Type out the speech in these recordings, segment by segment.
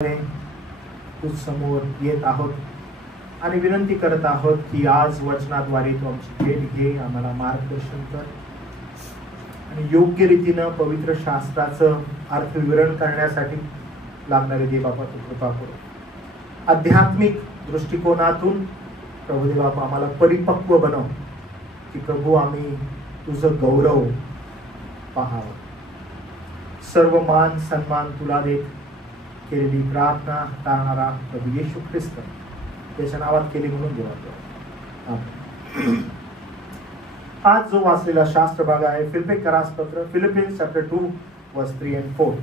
तुझ समोर येत आहोत आणि विनंती करत आहोत की आज वचनाद्वारे तू आमची भेट घे, आम्हाला मार्गदर्शन कर आणि योग्य रीतीनं पवित्र शास्त्राचं अर्थ विवरण करण्यासाठी लागणारे देवबापा तू कृपा करू. आध्यात्मिक दृष्टिकोनातून प्रभू देवबापा आम्हाला परिपक्व बनव की प्रभू आम्ही तुझं गौरव पाहावं. सर्व मान सन्मान तुला देत केलेली प्रार्थना टाळणारा प्रभू येशू ख्रिस्त त्याच्या नावात केली म्हणून देवा. आज जो वाचलेला शास्त्र भाग आहे फिलिप्पियन्स पत्र, फिलिपियन्स चॅप्टर 2 वर्स 3 and 4.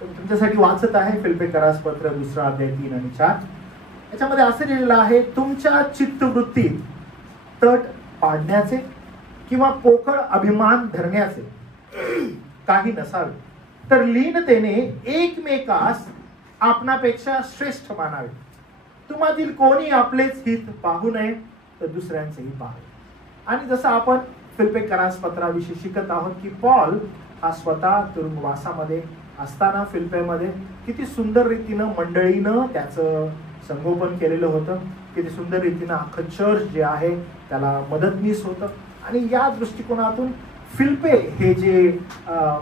तुमच्यासाठी वाचत आहे फिलिप्पियन्स पत्र 2 अध्याय 3 आणि 4. याच्यामध्ये असं लिहिलेलं आहे, तुमच्या चित्तवृत्तीत तट पाडण्याचे किंवा पोकळ अभिमान धरण्याचे काही नसावे, तर लीनतेने एकमेकास आपणापेक्षा श्रेष्ठ मानावे. तुम्हातील कोणी आपलेच हित पाहू नये तर दुसऱ्यांचेही पाहावे. आणि जसं आपण फिलिप्पियन्स पत्राविषयी शिकत आहोत की पॉल हा स्वतः तुरुंगवासामध्ये असताना फिलिप्पीमध्ये किती सुंदर रीतीनं मंडळीनं त्याचं संगोपन केलेलं होतं, किती सुंदर रीतीनं अख्खं चर्च जे आहे त्याला मदतनीस होतं. आणि या दृष्टिकोनातून फिलिप्पे हे जे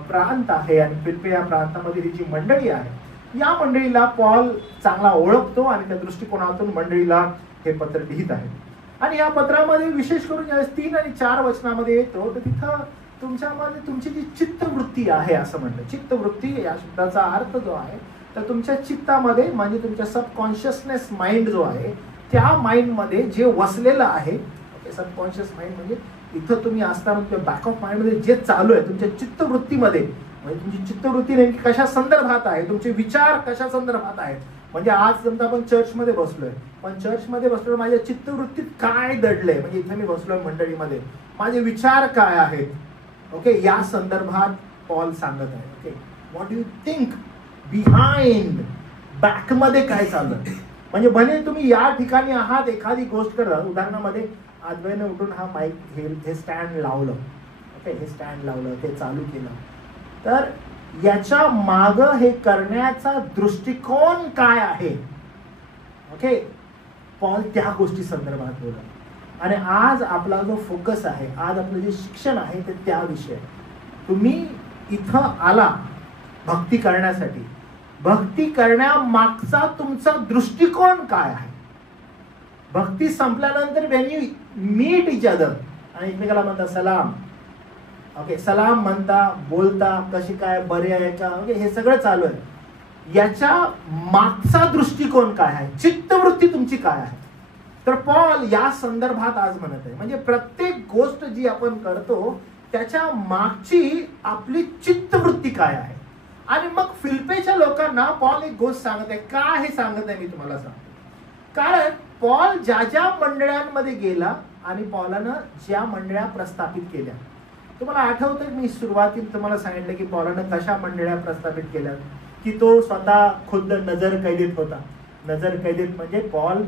प्रांत आहे आणि फिलिप्पे या प्रांतामध्ये ही जी मंडळी आहे या मंडळीला पॉल चांगला ओळखतो आणि त्या दृष्टिकोनातून मंडळीला हे पत्र लिहित आहे. आणि या पत्रामध्ये विशेष करून ज्यावेळेस 3 आणि 4 वचनामध्ये येतो तर तिथं तुमच्यामध्ये तुमची जी चित्तवृत्ती आहे असं म्हणलं. चित्तवृत्ती या शब्दाचा अर्थ जो आहे तर तुमच्या चित्तामध्ये म्हणजे तुमच्या सबकॉन्शियसनेस माइंड जो आहे त्या माइंडमध्ये जे वसलेलं आहे. सबकॉन्शियस माइंड म्हणजे इथं तुम्ही असताना तुमच्या बॅक ऑफ माइंडमध्ये जे चालू आहे तुमच्या चित्तवृत्तीमध्ये, म्हणजे तुमची चित्तवृत्ती नेमकी कशा संदर्भात आहे, तुमचे विचार कशा संदर्भात आहेत. म्हणजे आज समजा आपण चर्चमध्ये बसलोय, पण चर्चमध्ये बसलो माझ्या चित्तवृत्तीत काय दडलंय, म्हणजे इथे मी बसलोय मंडळीमध्ये माझे विचार काय आहेत. ओके, या संदर्भात पॉल सांगत आहे. Okay, what you think behind, बॅकमध्ये काय चाललं. म्हणजे भले तुम्ही या ठिकाणी आहात एखादी गोष्ट करा, उदाहरणामध्ये आजवेनं उठून हा माईक हे स्टँड लावलं. ओके, हे स्टँड लावलं, ते चालू केलं, तर याच्या माग हे करण्याचा दृष्टिकोन काय आहे. ओके, पॉल त्या गोष्टी संदर्भात बोलत. आणि आज आपला जो फोकस आहे, आज आपलं जे शिक्षण आहे ते त्याविषयी. तुम्ही इथं आला भक्ती करण्यासाठी, भक्ती करण्यामागचा तुमचा दृष्टिकोन काय आहे. भक्ती संपल्यानंतर when you meet each other आणि एकमेकाला म्हणता सलाम. ओके, सलाम म्हणता, बोलता, कशी काय, बरे आहे का, ओके, हे सगळं चालू आहे. याच्या मागचा दृष्टिकोन काय आहे, चित्तवृत्ती तुमची काय आहे. तर पॉल या संदर्भात आज म्हणत आहे, म्हणजे प्रत्येक गोष्ट जी आपण करतो त्याच्या मागची आपली चित्तवृत्ती काय आहे. आणि मग फिलिप्पेच्या लोकांना पॉल एक गोष्ट सांगत आहे. काय हे सांगत आहे मी तुम्हाला सांगतो. कारण पॉल ज्या ज्या मंडळांमध्ये गेला आणि पॉलानं ज्या मंडळ्या प्रस्थापित केल्या, तुम्हाला आठवतं मी सुरुवातीला तुम्हाला सांगितलं की पॉलानं कशा मंडळ्या प्रस्थापित केल्या, की तो स्वतः खुद्द नजर कैदेत होता. नजर कैदेत म्हणजे पॉल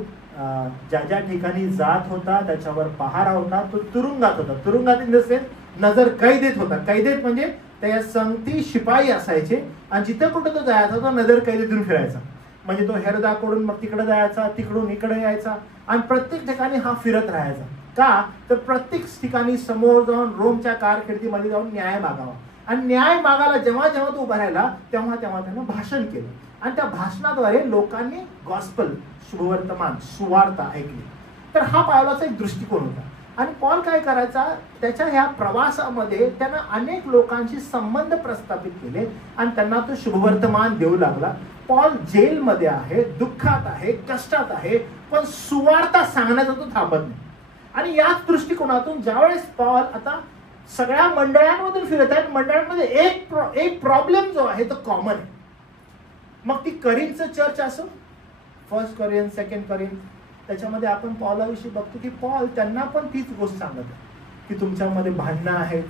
ज्या ज्या ठिकाणी जात होता त्याच्यावर पहारा होता, तो तुरुंगात होता. तुरुंगात इन द सेन्स नजर कैदेत होता. कैदेत म्हणजे त्या संगती शिपाई असायचे आणि जिथं कुठं तो जायचा तो नजर कैदेतून फिरायचा. म्हणजे तो हेरोदाकडून मग तिकडे जायचा, तिकडून इकडे यायचा आणि प्रत्येक ठिकाणी हा फिरत राहायचा. का तर प्रत्येक ठिकाणी समोर जाऊन रोमच्या कारकिर्दीमध्ये जाऊन न्याय मागावा. आणि न्याय मागायला जेव्हा जेव्हा तो उभा राहिला तेव्हा तेव्हा त्यानं भाषण केलं आणि त्या भाषणाद्वारे लोकांनी गॉस्पल, शुभवर्तमान, सुवार्ता ऐकली. तर हा पॉलचा एक दृष्टिकोन होता. आणि पॉल काय करायचा, त्याच्या ह्या प्रवासामध्ये त्यानं अनेक लोकांशी संबंध प्रस्थापित केले आणि त्यांना तो शुभवर्तमान देऊ लागला. पॉल जेलमध्ये आहे, दुःखात आहे, कष्टात आहे, पण सुवार्ता सांगण्याचा तो थांबत नाही. आणि याच दृष्टिकोनातून ज्यावेळेस पॉल आता सगळ्या मंडळांमधून फिरत आहे, मंडळांमध्ये एक प्रॉब्लेम जो आहे तो कॉमन आहे. मग ती करिंथचं चर्च असो, 1 कोरिन्थ, 2 कोरिन्थ, त्याच्यामध्ये आपण पॉलाविषयी बघतो की पॉल त्यांना पण तीच गोष्ट सांगत आहे की तुमच्यामध्ये भांडणं आहेत,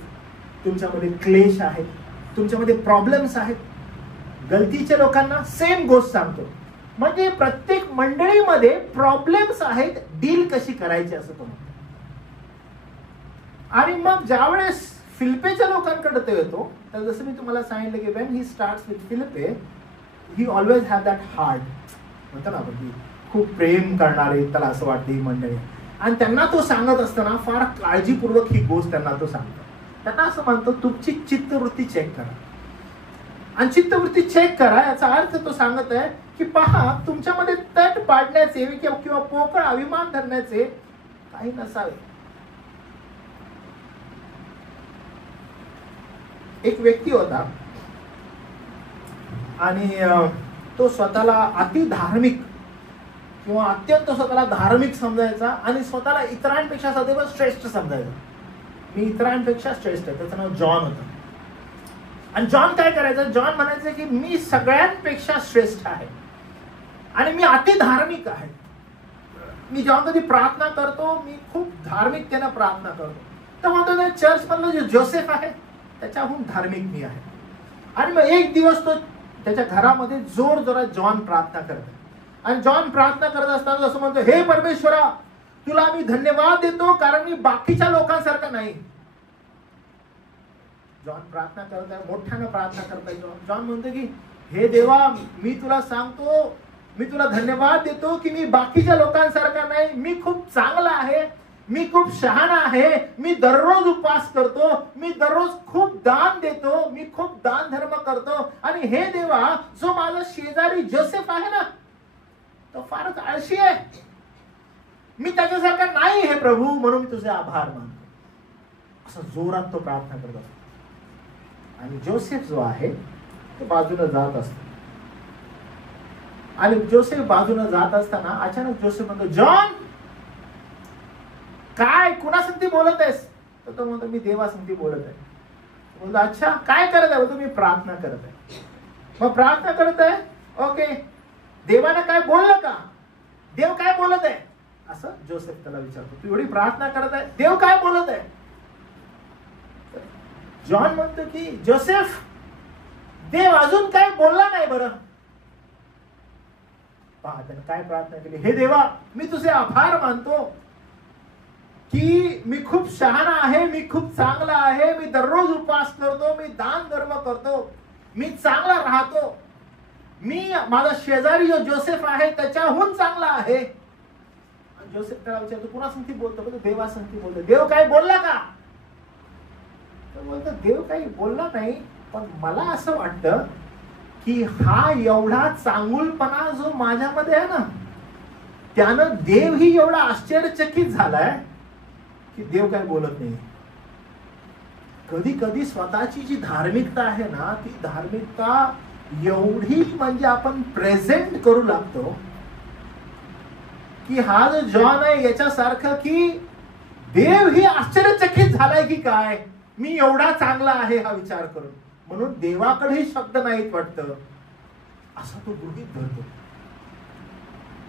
तुमच्यामध्ये क्लेश आहेत, तुमच्यामध्ये प्रॉब्लेम्स आहेत. गलतीच्या लोकांना सेम गोष्ट सांगतो. म्हणजे प्रत्येक मंडळीमध्ये प्रॉब्लेम्स आहेत, डील कशी करायची असं तो म्हणतो. आणि मग ज्यावेळेस फिलिप्पेच्या लोकांकडे तो येतो तर जसं मी तुम्हाला सांगितलं की when he starts with Philippi he always have that heart, म्हणतो ना आपण, खूप प्रेम करणारे, त्याला असं वाटतं ही मंडळी. आणि त्यांना तो सांगत असताना फार काळजीपूर्वक ही गोष्ट त्यांना तो सांगतो. त्यांना असं म्हणतो, तुमची चित्तवृत्ती चेक करा. आणि चित्तवृत्ती चेक करा याचा अर्थ तो सांगत आहे की पहा, तुमच्यामध्ये तट पाडण्याचे किंवा पोकळ अभिमान धरण्याचे काही नसावे. एक व्यक्ती होता आणि तो स्वतःला अति धार्मिक किंवा अत्यंत स्वतःला धार्मिक समजायचा आणि स्वतःला इतरांपेक्षा सदैव श्रेष्ठ समजायचा. मी इतरांपेक्षा श्रेष्ठ आहे. त्याचं नाव जॉन होतं. आणि जॉन काय करायचं, जॉन म्हणायचं की मी सगळ्यांपेक्षा श्रेष्ठ आहे आणि मी अति धार्मिक आहे. मी जेव्हा कधी प्रार्थना करतो, मी खूप धार्मिकतेने प्रार्थना करतो. तर म्हणतो चर्च मधला जो जोसेफ आहे त्याच्याहून धार्मिक मी आहे. आणि मग एक दिवस तो त्याच्या घरामध्ये जोर जोरात जॉन प्रार्थना करतो. आणि जॉन प्रार्थना करत असताना असं म्हणतो, हे परमेश्वरा, तुला मी धन्यवाद देतो कारण मी बाकीच्या लोकांसारखा नाही. जॉन प्रार्थना करत आहे, मोठ्यानं प्रार्थना करत आहे. जॉन म्हणतो की हे देवा, मी तुला सांगतो, मी तुला धन्यवाद देतो की मी बाकीच्या लोकांसारखा नाही. मी खूप चांगला आहे, मी खूप शहाणा आहे, मी दररोज उपवास करतो, मी दररोज खूप दान देतो, मी खूप दान धर्म करतो. आणि हे देवा, जो माझा शेजारी जोसेफ आहे ना, तो फारच आळशी आहे, मी त्याच्यासारखा नाही हे प्रभू, म्हणून मी तुझे आभार मानतो. असं जोरात तो प्रार्थना करत असतो. आणि जोसेफ जो आहे तो बाजूला जात असतो. आणि जोसेफ बाजूला जात असताना अचानक जोसेफ म्हणतो, जॉन, काय कुणासंगती बोलत आहेस? तर तो म्हणतो, मी देवासंगती बोलत आहे. बोलतो, अच्छा, काय करत आहे? बोलतो, मी प्रार्थना करत आहे. मग प्रार्थना करत आहे, ओके, देवानं काय बोललं का? देव काय बोलत आहे? असं जोसेफ त्याला विचारतो. तू एवढी प्रार्थना करत आहे, देव काय बोलत आहे? जॉन म्हणतो की जोसेफ, देव अजून काय बोलला नाही बरं. पहा त्याने काय प्रार्थना केली, हे देवा, मी तुझे आभार मानतो की मी खूप शहाणा आहे, मी खूप चांगला आहे, मी दररोज उपवास करतो, मी दान धर्म करतो, मी चांगला राहतो, मी माझा शेजारी जो जोसेफ आहे त्याच्याहून चांगला आहे. जोसेफ त्याला विचारतो, कुणासंगती बोलतो? देवासंगती बोलतो. देव काय बोलला का? बोलतो, देव काही बोलला नाही, पण मला असं वाटतं की हा एवढा चांगुलपणा जो माझ्यामध्ये आहे ना, त्यानं देवही एवढा आश्चर्यचकित झालाय की देव काय बोलत नाही. कधी कधी स्वतःची जी धार्मिकता आहे ना, ती धार्मिकता एवढी म्हणजे आपण प्रेझेंट करू लागतो की हा जो जॉन आहे याच्यासारखं की देव ही आश्चर्यचकित झालाय की काय, मी एवढा चांगला आहे हा विचार करून, म्हणून देवाकडेही शब्द नाहीत वाटतं, असा तो गृहीत धरतो.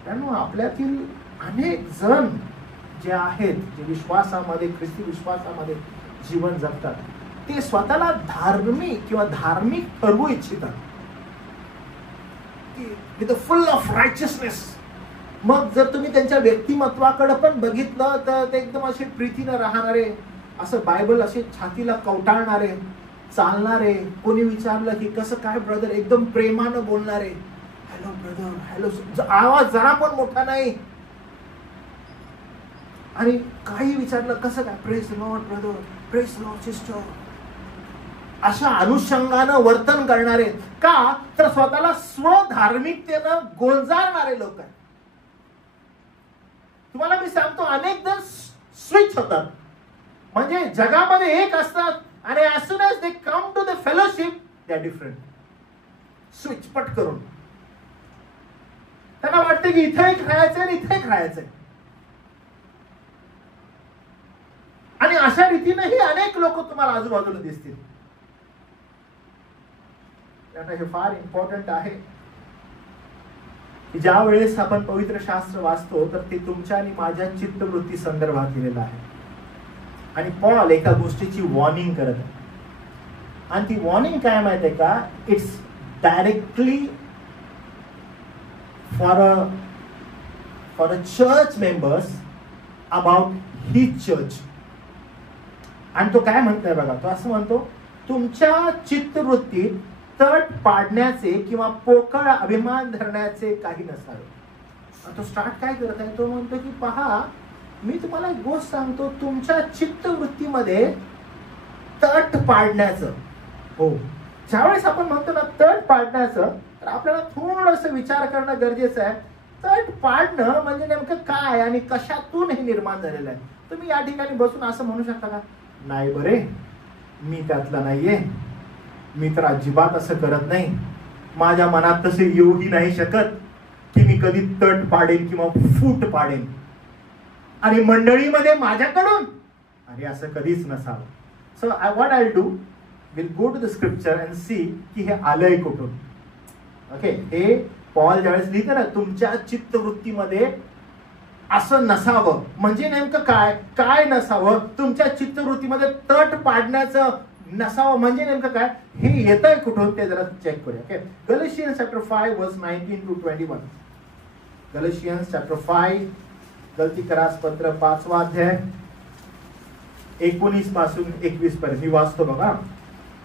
त्यामुळे आपल्यातील अनेक जण जे आहेत, जे विश्वासामध्ये, ख्रिस्ती विश्वासामध्ये जीवन जगतात, ते स्वतःला धार्मिक किंवा धार्मिक ठरवू इच्छितात, विथ फुल ऑफ रायचियसनेस. मग जर तुम्ही त्यांच्या व्यक्तिमत्वाकडे पण बघितलं तर ते एकदम असे प्रीतीने राहणारे, असं बायबल असे छातीला कवटाळणारे, चालणारे, कोणी विचारलं की कसं काय ब्रदर, एकदम प्रेमानं बोलणारे, हॅलो ब्रदर, हॅलो, आवाज जरा पण मोठा नाही. आणि काही विचारलं कसं काय, praise Lord brother, praise Lord sister, अशा अनुषंगानं वर्तन करणारे. का तर स्वतःला स्वधार्मिकतेनं गोंजारणारे लोक आहेत. तुम्हाला मी सांगतो, अनेक जण स्विच होतात, म्हणजे जगामध्ये एक असतात आणि as soon as they come to the fellowship they are different. Switch पट करून त्यांना वाटतं की इथे एक राहायचंय आणि इथे एक राहायचंय. आणि अशा रीतीनेही अनेक लोक तुम्हाला आजूबाजूला दिसतील. हे फार इम्पॉर्टंट आहे की ज्या वेळेस आपण पवित्र शास्त्र वाचतो तर ते तुमच्या आणि माझ्या चित्तवृत्ती संदर्भात लिहिलेलं आहे. आणि पॉल एका गोष्टीची वॉर्निंग करत आहे, आणि ती वॉर्निंग काय माहिती आहे का, it's directly for a church members about his church. आणि तो काय म्हणतोय बघा, तो असं म्हणतो, तुमच्या चित्तवृत्तीत तट पाडण्याचे किंवा पोकळ अभिमान धरण्याचे काही नसावे. तो स्टार्ट काय करत आहे, तो म्हणतो की पहा, मी तुम्हाला एक गोष्ट सांगतो, तुमच्या चित्तवृत्तीमध्ये तट पाडण्याचं, हो, ज्यावेळेस आपण म्हणतो ना तट पाडण्याचं, तर आपल्याला थोडस विचार करणं गरजेचं आहे. तट पाडणं म्हणजे नेमकं काय आणि कशातून हे निर्माण झालेलं आहे. तुम्ही या ठिकाणी बसून असं म्हणू शकता का, नाही बरे, मी त्यातला नाहीये, मी तर अजिबात असं करत नाही, माझ्या मनात तसे येऊही नाही शकत की मी कधी तट पाडेन किंवा फूट पाडेन, आणि मंडळीमध्ये माझ्याकडून अरे असं कधीच नसावं. So what I do, will go to the scripture and see की हे आलंय कुठून. ओके, हे पॉल ज्यावेळेस लिहितं ना, तुमच्या चित्तवृत्तीमध्ये असं नसावं म्हणजे नेमकं काय, काय नसावं, तुमच्या चित्तवृत्तीमध्ये तट पाडण्याचं नसावं म्हणजे नेमकं काय, हे येतंय कुठून ते जरा चेक करूया. ओके, गलेशियन्स चॅप्टर 5 वर्स 19 to 21. गलेशियन्स चॅप्टर 5, गलती करास पत्र 5वा अध्याय 19 पासून 21 पर्यंत मी वाचतो बघा.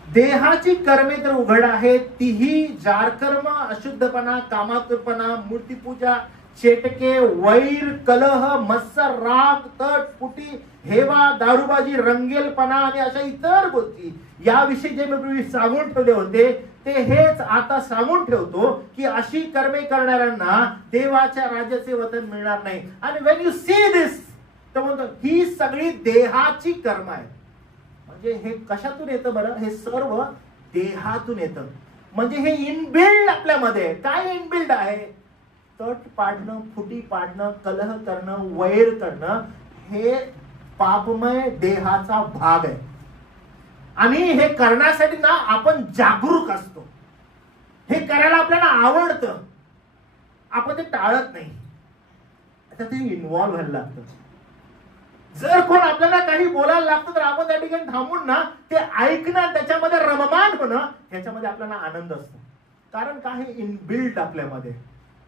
देहाची कर्मे तर उघड आहेत, तीही जारकर्म, अशुद्धपणा, कामातुरपणा, मूर्तीपूजा, चेटके, वैर, कलह, मत्सर, राग, तट, फुटी, हेवा, दारूबाजी, रंगेलपणा आणि अशा इतर गोष्टी याविषयी जे मी पूर्वी सांगून ठेवले होते ते हेच आता सांगून ठेवतो की अशी कर्मे करणाऱ्यांना देवाच्या राज्याचे वतन मिळणार नाही. आणि व्हेन यू सी दिस, तर म्हणतो ही सगळी देहाची कर्म आहे. म्हणजे हे कशातून येतं बरं, हे सर्व देहातून येतं. म्हणजे हे इनबिल्ड आपल्यामध्ये. काय इनबिल्ड आहे, तट पाडणं, फुटी पाडणं, कलह करणं, वैर करणं, हे पापमय देहाचा भाग आहे. आणि हे करण्यासाठी ना आपण जागरूक असतो, हे करायला आपल्याला आवडतं, आपण ते टाळत नाही. आता ते इन्व्हॉल्व्ह व्हायला लागतं. जर कोण आपल्याला काही बोलायला लागतं तर आपण त्या ठिकाणी थांबून ना ते ऐकणं, त्याच्यामध्ये रममान होणं, ह्याच्यामध्ये आपल्याला आनंद असतो. कारण काय, हे इनबिल्ड आपल्यामध्ये,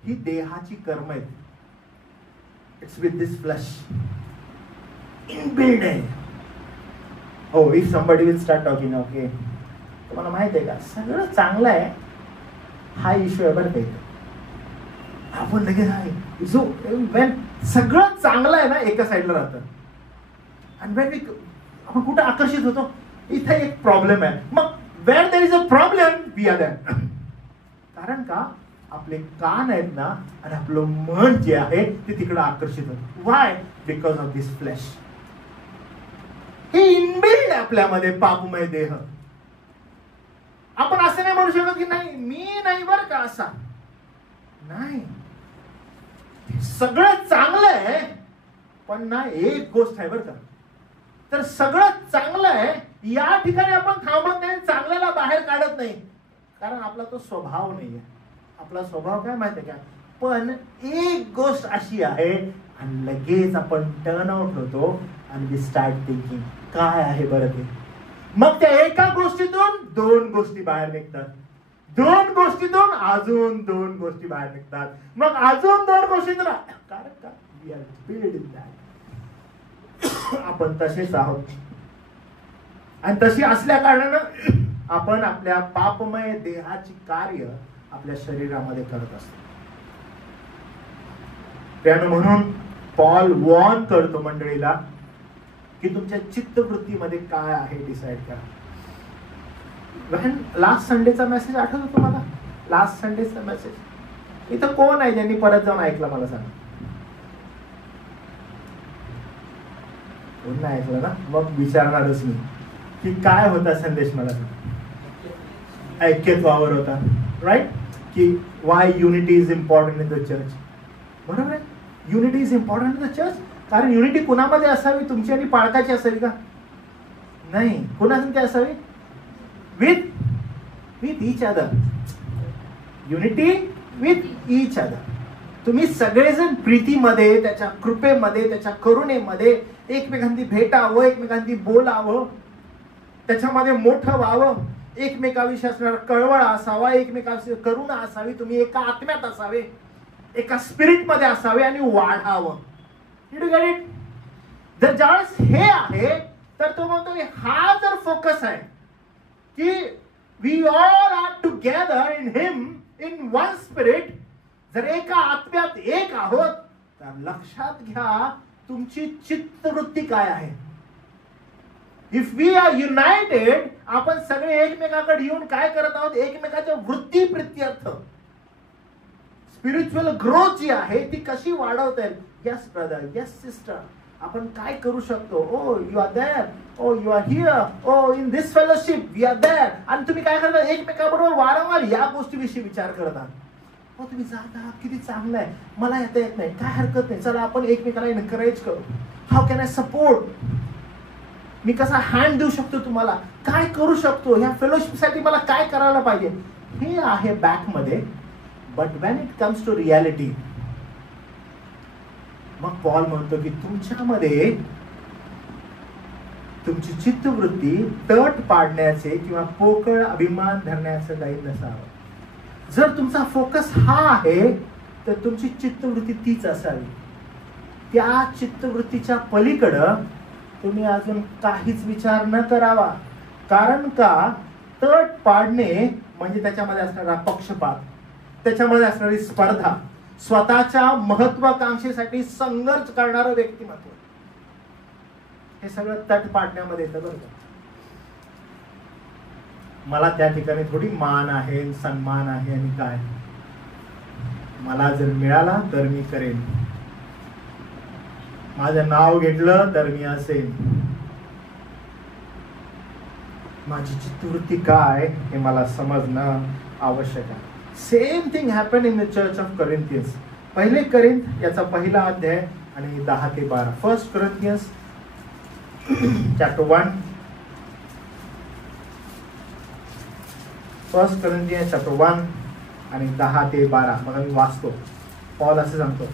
ही देहाची कर्म आहेत. It's with this flash, inbuilt आहे. हो, if somebody will start talking, okay, तुम्हाला माहित आहे का सगळं चांगलं आहे, हा इश्यू आहे बरं काही. आपण लगेच आहे जो वेन सगळं चांगलं आहे ना एका साईडला राहतं, आणि वेन आपण कुठं आकर्षित होतो, इथे एक प्रॉब्लेम आहे, मग when there is a problem we are there. कारण का, आपले कान आहेत ना आणि आपलं मन जे आहे ते तिकडे आकर्षित होतं. Y, because of this flash. हे इनबिल्ड आहे आपल्यामध्ये पापमय देह. आपण असं नाही म्हणू शकत की नाही मी नाही बर का, असा नाही. सगळं चांगलं आहे, पण ना एक गोष्ट आहे बर का, तर सगळं चांगलं आहे या ठिकाणी आपण थांबत नाही, चांगल्याला बाहेर काढत नाही, कारण आपला तो स्वभाव नाहीये. आपला स्वभाव काय माहिती आहे का, पण एक गोष्ट अशी आहे आणि लगेच आपण टर्न आउट होतो आणि वी स्टार्ट थिंकिंग काय आहे बरं ते. मग त्या एका गोष्टीतून दोन गोष्टी बाहेर निघतात, दोन गोष्टीतून अजून दोन गोष्टी बाहेर निघतात, मग अजून दोन गोष्टीतून, कारण का we are build in that. आपण तसेच आहोत आणि तशी असल्या कारणानं आपण आपल्या पापमय देहाची कार्य आपल्या शरीरामध्ये करत असतो. त्यानं म्हणून पॉल वॉर्न करतो मंडळीला की तुमच्या चित्तवृत्तीमध्ये काय आहे डिसाइड करा. लास्ट संडेचा मेसेज आठवतो तुम्हाला, लास्ट संडेचा मेसेज. इथं कोण आहे ज्यांनी परत जाऊन ऐकलं मला सांगा. कोण नाही ऐकलं ना, मग विचारणारच मी की काय होता संदेश. मला सांगा. ऐक्यत्वावर होता, राईट, की Y unity is important in the church. बरोबर आहे, unity is important in the church. कारण युनिटी कुणामध्ये असावी, तुमची आणि पाळकाची असावी का, नाही, कुणासाठी असावी, with each other. Unity with each other. तुम्ही सगळेजण प्रीतीमध्ये, त्याच्या कृपेमध्ये, त्याच्या करुणेमध्ये एकमेकांनी भेटावं, एकमेकांनी बोलावं, त्याच्यामध्ये मोठं व्हावं, एकमेकाविषयी असणारा कळवळ असावा, एकमेकाविषयी करुणा असावी, तुम्ही एका आत्म्यात असावे, एका स्पिरिट मध्ये असावे आणि वाढावं. जर ज्यावेळेस हे आहे तर तो म्हणतो हा जर फोकस आहे की we all are together in him in one spirit. जर एका आत्म्यात एक आहोत, तर लक्षात घ्या तुमची चित्तवृत्ती काय आहे. इफ वी आर युनाइटेड, आपण सगळे एकमेकाकडे येऊन काय करत आहोत, एकमेकाच्या वृत्ती प्रित्यर्थ स्पिरिच्युअल ग्रोथ जी आहे ती कशी वाढवता येईल. येस ब्रदर, येस सिस्टर, आपण काय करू शकतो. Oh you are there, oh you are here, oh in this fellowship we are there. आणि तुम्ही काय करता, एकमेकाबरोबर वारंवार या गोष्टीविषयी विचार करता. हो तुम्ही जात आहात, किती चांगलं आहे, मला येता येत नाही, काय हरकत नाही, चला आपण एकमेकाला एनकरेज करू. हाऊ कॅन आय सपोर्ट, मी कसा हँड देऊ शकतो तुम्हाला, काय करू शकतो, ह्या फेलोशिपसाठी मला काय करायला पाहिजे, हे आहे बॅक मध्ये. But when it comes to reality, मग पॉल म्हणतो की तुमच्यामध्ये तुमची चित्तवृत्ती तट पाडण्याचे किंवा पोकळ अभिमान धरण्याचं काही नसावं. जर तुमचा फोकस हा आहे तर तुमची चित्तवृत्ती तीच असावी. त्या चित्तवृत्तीच्या पलीकडं तुम्ही अजून काहीच विचार न करावा. कारण का, तट पाडणे म्हणजे त्याच्यामध्ये असणारा पक्षपात, त्याच्यामध्ये असणारी स्पर्धा, स्वतःच्या महत्वाकांक्षेसाठी संघर्ष करणारं व्यक्तिमत्व, हे सगळं तट पाडण्यामध्ये येतं. बरं का, मला त्या ठिकाणी थोडी मान आहे, सन्मान आहे आणि काय, मला जर मिळाला तर मी करेन, माझं नाव घेतलं तर मी असेन. माझी चित्तवृत्ती काय हे मला समजणं आवश्यक आहे. Same thing happen in the church of Corinthians. पहिले करिंथ याचा पहिला अध्याय आणि 10 ते 12. First Corinthians chapter 1. First Corinthians chapter 1 आणि 10 ते 12. मग मी वाचतो. पॉल असं सांगतो,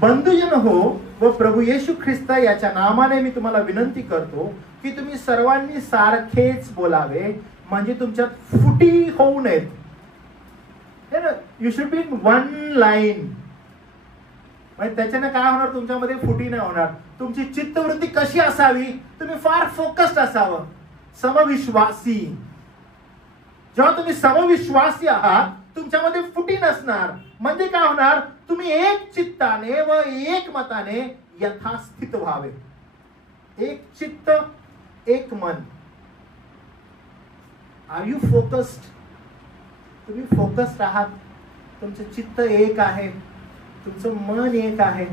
बंधुजन हो व प्रभू येशू ख्रिस्त याच्या नामाने मी तुम्हाला विनंती करतो की तुम्ही सर्वांनी सारखेच बोलावे, म्हणजे तुमच्यात फुटी होऊ नयेत. You should be in one line. त्याच्याने काय होणार, तुमच्यामध्ये फुटी नाही होणार. तुमची चित्तवृत्ती कशी असावी, तुम्ही फार फोकस्ड असावं, समविश्वासी. जेव्हा तुम्ही समविश्वासी आहात, तुमच्यामध्ये फुटी नसणार. म्हणजे काय होणार, तुम्ही एक चित्ताने व एक मताने यथास्थित व्हावे. एक चित्त, एक मन. Are you focused? तुम्ही फोकस्ड आहात, तुमचं चित्त एक आहे, तुमचं मन एक आहे.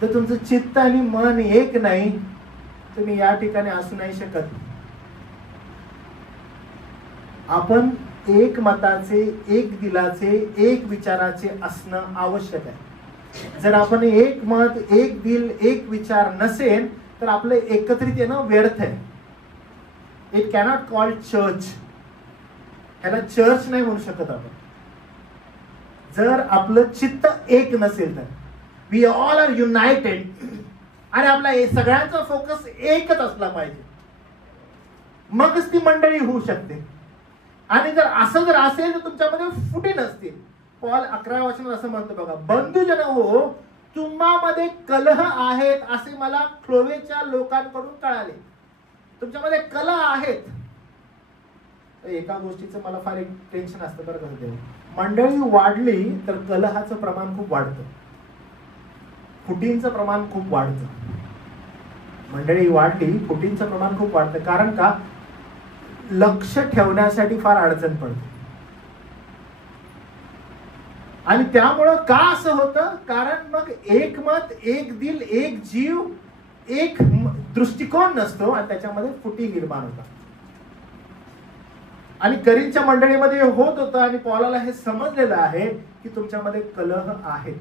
जर तुमचं चित्त आणि मन एक नाही, तुम्ही या ठिकाणी असू नाही शकत. आपण एक मताचे, एक दिलाचे, एक विचाराचे असणं आवश्यक आहे. जर आपण एक मत, एक दिल, एक विचार नसेल तर आपलं एकत्रित येणं व्यर्थ आहे. It cannot called church. ह्याला चर्च नाही म्हणू शकत आपण जर आपलं चित्त एक नसेल तर. वी ऑल आर युनाइटेड आणि आपला सगळ्यांचा फोकस एकच असला पाहिजे, मगच ती मंडळी होऊ शकते. आणि जर असं जर असेल तर तुमच्यामध्ये फुटी नसतील. पॉल 11व्या वचनात असं म्हणतो बघा, बंधुजन हो तुम्हामध्ये कलह आहेत असे मला क्लोवेच्या लोकांकडून कळाले. तुमच्यामध्ये कलह आहेत. एका गोष्टीचं मला फार एक टेन्शन असतं बरं का, मंडळी वाढली तर कलहाचं प्रमाण खूप वाढतं, फुटींचं प्रमाण खूप वाढतं. मंडळी वाढली, फुटींचं प्रमाण खूप वाढतं. कारण का, लक्ष ठेवण्यासाठी फार अडचण पडते. आणि त्यामुळं का असं होतं, कारण मग एक मत, एक दिल, एक जीव, एक दृष्टिकोन नसतो आणि त्याच्यामध्ये फुटी निर्माण होतात. आणि करिंथच्या मंडळीमध्ये होत होतं आणि पॉलाला हे समजलेलं आहे की तुमच्यामध्ये कलह आहेत.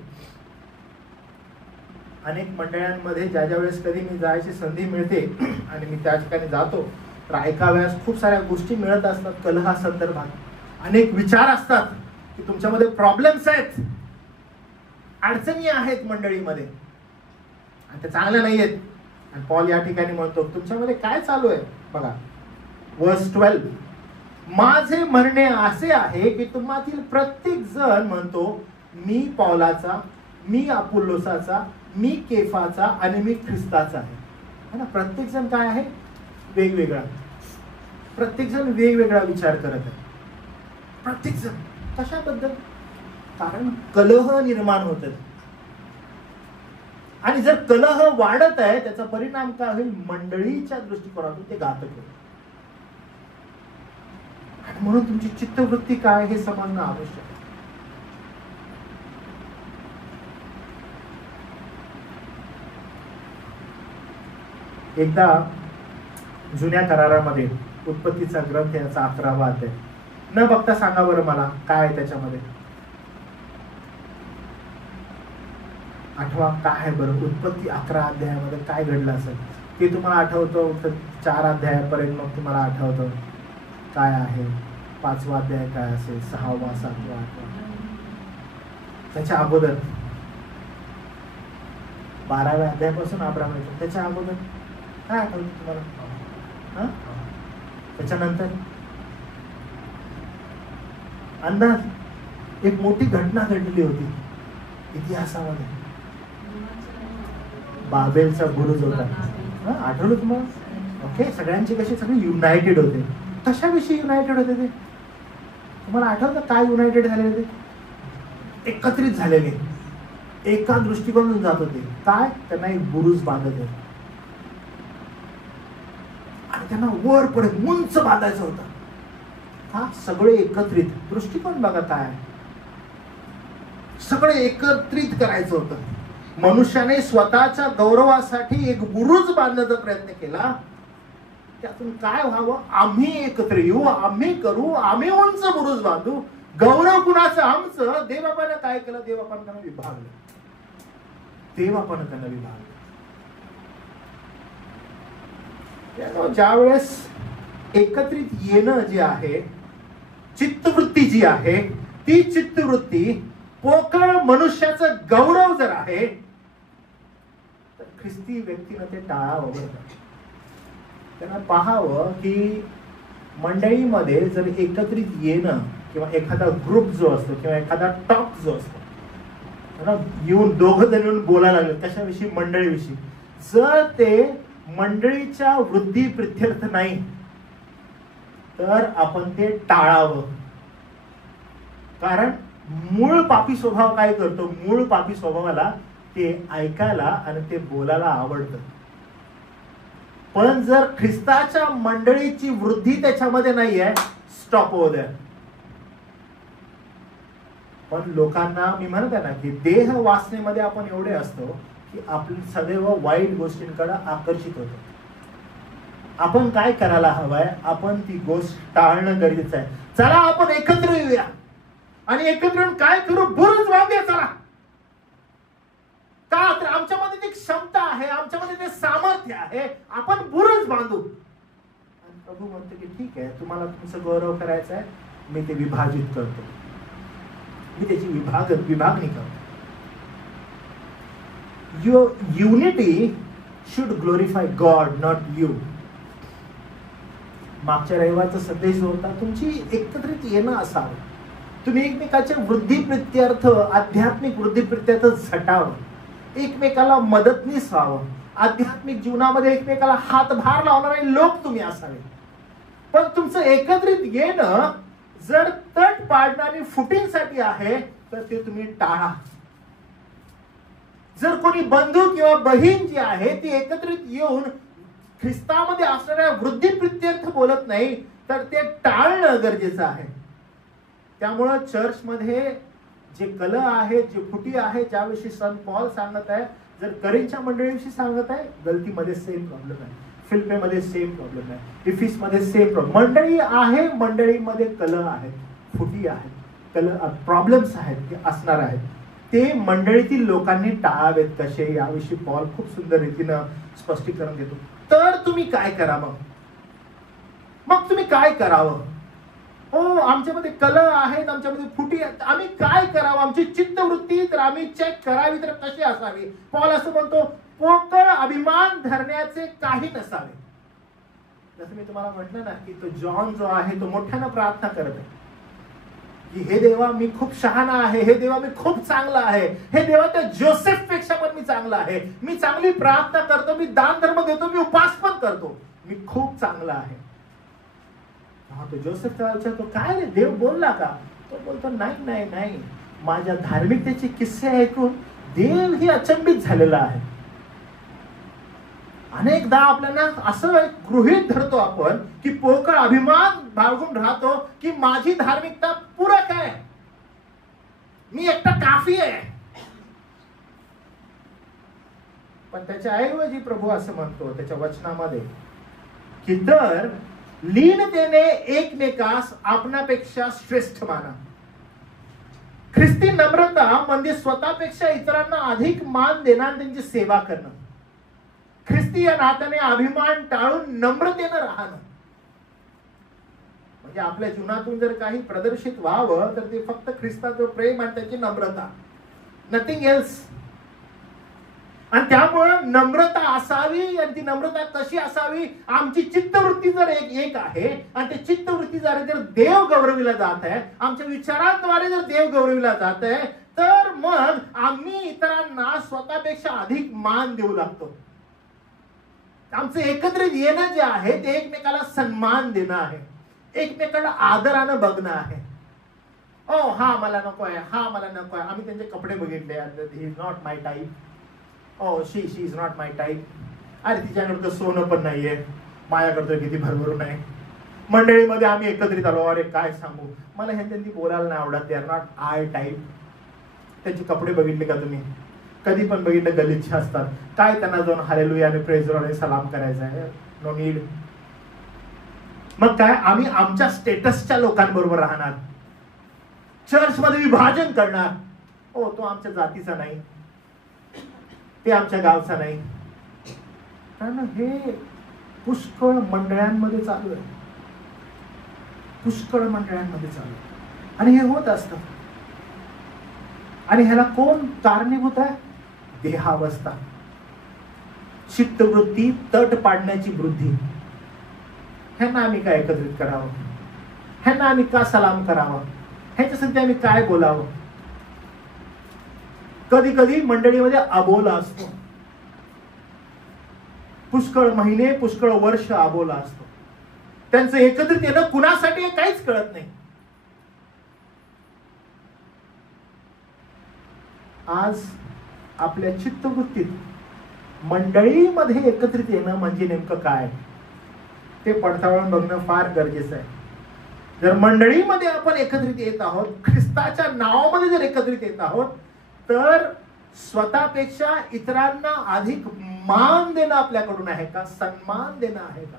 अनेक मंडळांमध्ये ज्या ज्या वेळेस कधी मी जायची संधी मिळते आणि मी त्या ठिकाणी जातो तर ऐकाव्यास खूप साऱ्या गोष्टी मिळत असतात कलहा संदर्भात. अनेक विचार असतात की तुमच्यामध्ये प्रॉब्लेम्स आहेत, अडचणी आहेत मंडळीमध्ये आणि ते चांगल्या नाही आहेत. आणि पॉल या ठिकाणी म्हणतो तुमच्यामध्ये काय चालू आहे बघा. वर्स 12, माझे म्हणणे असे आहे की तुम्हातील प्रत्येक जण म्हणतो मी पौलाचा, मी अपुल्लोसाचा, मी केफाचा आणि मी ख्रिस्ताचा आहे. प्रत्येक जण काय आहे, वेगवेगळा. प्रत्येक जण वेगवेगळा विचार करत आहे. प्रत्येक जण कशाबद्दल? कारण कलह निर्माण होत आहे. आणि जर कलह वाढत आहे त्याचा परिणाम काय होईल? मंडळीच्या दृष्टिकोनातून ते घातक होईल. आणि म्हणून तुमची चित्तवृत्ती काय हे समजणं आवश्यक आहे. एकदा जुन्या करारामध्ये उत्पत्तीचा ग्रंथ याचा 11वा अध्याय, न बघता सांगा बरं मला काय आहे त्याच्यामध्ये. 8वा काय आहे बरं? उत्पत्ती 11 अध्यायामध्ये काय घडलं असेल ते तुम्हाला आठवतं? तर 4 अध्यायापर्यंत मग तुम्हाला आठवतं काय आहे. 5वा अध्याय काय असेल? 6वा, 7वा, 8वा. त्याच्या अगोदर 12व्या अध्यायापासून अब्राहम येतो. त्याच्या अगोदर काय आठवतं तुम्हाला? त्याच्यानंतर अंदाज एक मोठी घटना घडलेली होती इतिहासामध्ये. बाबेलचा बुरुज होता. आठवलं तुम्हाला? ओके. सगळ्यांचे कसे सगळे युनायटेड होते. कशाविषयी युनायटेड होते ते तुम्हाला आठवतं? काय युनायटेड झालेले ते? एकत्रित झालेले, एका दृष्टिकोनातून जात होते. काय? त्यांना एक बुरुज बांधत होते आणि त्यांना वर पर्यंत उंच बांधायचं होतं. हा सगळे एकत्रित. दृष्टिकोन बघा काय, सगळे एकत्रित करायचं होतं. मनुष्याने स्वतःच्या गौरवासाठी एक बुरुज बांधण्याचा प्रयत्न केला. त्यातून काय व्हावं? आम्ही एकत्र येऊ, आम्ही करू, आम्ही उंच बुरुज बांधू. गौरव कुणाचं? आमचं. देवबापानं काय केलं? देवबापानं त्यांना विभागलं. देवबापानं त्यांना विभागलं. ज्या वेळेस एकत्रित येणं जे आहे, चित्तवृत्ती जी आहे, ती चित्तवृत्ती पोकळ मनुष्याचं गौरव जर आहे तर ख्रिस्ती व्यक्तीनं ते टाळावं. त्यांना पाहावं की मंडळीमध्ये जर एकत्रित येणं किंवा एखादा ग्रुप जो असतो किंवा एखादा टॉक जो असतो, येऊन दोघं जण येऊन बोलायला लागले कशाविषयी? मंडळीविषयी. जर ते मंडळीच्या वृद्धी प्रित्यर्थ नाही तर आपण ते टाळावं. कारण मूळ पापी स्वभाव काय करतो? मूळ पापी स्वभावाला ते ऐकायला आणि ते बोलायला आवडतं. पण जर ख्रिस्ताच्या मंडळीची वृद्धी त्याच्यामध्ये नाहीये, स्टॉप ओव्हर देअर. पण लोकांना मी म्हणत आहे ना की देह वासनेमध्ये आपण एवढे असतो की आपण सदैव वाईट गोष्टींकडे आकर्षित होतो. आपण काय करायला हवंय? आपण ती गोष्ट टाळणं गरजेचं आहे. चला आपण एकत्र येऊया आणि एकत्र येऊन काय करू? बुरुज बांधूया. चला. का? तर आमच्यामध्ये ती क्षमता आहे, आमच्यामध्ये ते सामर्थ्य आहे, आपण बुरुज बांधू. आणि प्रभू म्हणतो की ठीक आहे, तुम्हाला तुमचं गौरव करायचा आहे, मी ते विभाजित करतो, मी त्याची विभागणी करतो. Your unity should glorify God, not you. मागच्या रविवारचा संदेश जो होता, तुमची एकत्रित येणं असावं. तुम्ही एकमेकाच्या वृद्धिप्रित्यर्थ, आध्यात्मिक वृद्धिप्रित्यर्थ झटावं, एकमेकाला मदतनीस व्हावं, आध्यात्मिक जीवनामध्ये एकमेकाला हातभार लावणारे लोक तुम्ही असावे. पण तुमचं एकत्रित येणं जर तट पाडणारी फुटींसाठी आहे तर ते तुम्ही टाळा. जर कोणी बंधू किंवा बहीण जी आहे ती एकत्रित येऊन ख्रिस्तामध्ये असणाऱ्या वृद्धिप्रित्यर्थ बोलत नाही तर ते टाळणं गरजेचं आहे. त्यामुळं चर्चमध्ये जे कलह आहे, जे फुटी आहे, ज्याविषयी संत पॉल सांगत आहे, जर करिंथच्या मंडळीविषयी सांगत आहे, गलतीमध्ये सेम प्रॉब्लेम आहे, फिलिप्पीमध्ये सेम प्रॉब्लेम आहे, इफिसमध्ये सेम प्रॉब्लेम. मंडळी आहे, मंडळीमध्ये कलह आहेत, फुटी आहेत, कलह प्रॉब्लेम्स आहेत, ते असणार आहेत. ते मंडळीतील लोकांनी टाळावेत कसे, याविषयी पॉल खूप सुंदर रीतीनं स्पष्टीकरण देतो. तर तुम्ही काय करा? मग तुम्ही काय करावं? हो, आमच्यामध्ये कलह आहेत, आमच्यामध्ये फुटी आहेत, आम्ही काय करावं? आमची चित्तवृत्ती तर आम्ही चेक करावी तर कशी असावी? पॉल असं म्हणतो, पोकळ अभिमान धरण्याचे काही नसावे. जसं मी तुम्हाला म्हटलं ना की तो जॉन जो आहे तो मोठ्यानं प्रार्थना करत आहे की हे देवा मी खूप शहाणा आहे, हे देवा मी खूप चांगला आहे, हे देवा त्या जोसेफ पेक्षा पण मी चांगला आहे, मी चांगली प्रार्थना करतो, मी दान धर्म देतो, मी उपास पण करतो, मी खूप चांगला आहे. तो जोसेफ त्याला विचारतो, काय रे, देव बोलला का? तो बोलतो, नाही नाही नाही, माझ्या धार्मिकतेचे किस्से ऐकून देव ही अचंबित झालेला आहे. अनेकदा आपल्याला असं गृहीत धरतो आपण की पोकळ अभिमान बाळगून राहतो की माझी धार्मिकता पूरक आहे, मी एकटा काफी आहे. पण त्याच्या ऐवजी प्रभू असं म्हणतो त्याच्या वचनामध्ये की तर लीनतेने एकमेकास आपणापेक्षा श्रेष्ठ माना. ख्रिस्ती नम्रता म्हणजे स्वतःपेक्षा इतरांना अधिक मान देणं आणि त्यांची सेवा करणं. ख्रिस्ती या नात्याने अभिमान टाळून नम्रतेनं राहणं. म्हणजे आपल्या जीवनातून जर काही प्रदर्शित व्हावं तर ते फक्त ख्रिस्ताचं प्रेम आणि त्याची नम्रता, नथिंग एल्स. आणि त्यामुळं नम्रता असावी. आणि ती नम्रता कशी असावी? आमची चित्तवृत्ती जर एक आहे आणि ते चित्तवृत्तीद्वारे जर देव गौरविला जात आहे, आमच्या विचारांद्वारे जर देव गौरविला जात आहे, तर मग आम्ही इतरांना स्वतःपेक्षा अधिक मान देऊ लागतो. आमचं एकत्रित येणं जे आहे ते एकमेकाला सन्मान देणं आहे, एकमेकाला आदरानं बघणं आहे. ओ हा मला नको आहे, हा मला नको आहे. आम्ही त्यांचे कपडे बघितले, he is not my type. Oh she is not my type. अरे तिच्याकडे तर सोनं पण नाहीये, माझ्याकडे किती भरभरून आहे. मंडळीमध्ये आम्ही एकत्रित आलो, अरे काय सांगू, मला हे त्यांनी बोलायला नाही आवडत, they are not I type. त्यांचे कपडे बघितले का तुम्ही? कधी पण बघितलं गलिच्छ असतात. काय त्यांना जाऊन हालेलुया आणि प्रेज द लॉर्ड आणि सलाम करायचा आहे? No need. मग काय, आम्ही आमच्या स्टेटसच्या लोकांबरोबर राहणार, चर्च मध्ये विभाजन करणार. ओ तो आमच्या जातीचा नाही, ते आमच्या गावचा नाही. कारण हे पुष्कळ मंडळांमध्ये चालू आहे, पुष्कळ मंडळांमध्ये चालू आहे. आणि हे होत असतं. आणि ह्याला कोण कारणीभूत आहे? देहावस्था, चित्तवृत्ती, तट पाडण्याची वृद्धी. ह्यांना आम्ही काय एकत्रित करावं, ह्यांना आम्ही का सलाम करावं, ह्याच्यासाठी आम्ही काय बोलावं. कधी कधी मंडळीमध्ये अबोला असतो, पुष्कळ महिने पुष्कळ वर्ष अबोला असतो. त्यांचं एकत्रित येणं कुणासाठी काहीच कळत नाही. आज आपल्या चित्तवृत्तीत मंडळीमध्ये एकत्रित येणं म्हणजे नेमकं काय ते पडताळून बघणं फार गरजेचं आहे. जर मंडळीमध्ये आपण एकत्रित येत आहोत, ख्रिस्ताच्या नावामध्ये जर एकत्रित येत आहोत, तर स्वतःपेक्षा इतरांना अधिक मान देणं आपल्याकडून आहे का, सन्मान देणं आहे का?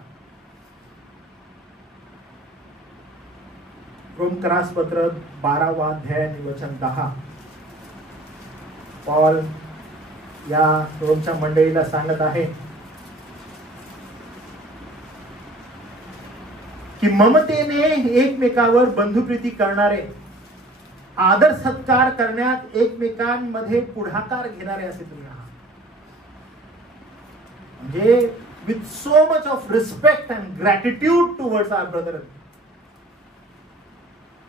रोमकरासपत्र 12वा अध्याय वचन 10. पॉल या रोमच्या मंडळीला सांगत आहे की ममतेने एकमेकावर बंधुप्रीती करणारे, आदर सत्कार करण्यात एकमेकांमध्ये पुढाकार घेणारे असे तुम्ही आहात. म्हणजे with so much of respect and gratitude towards our brother.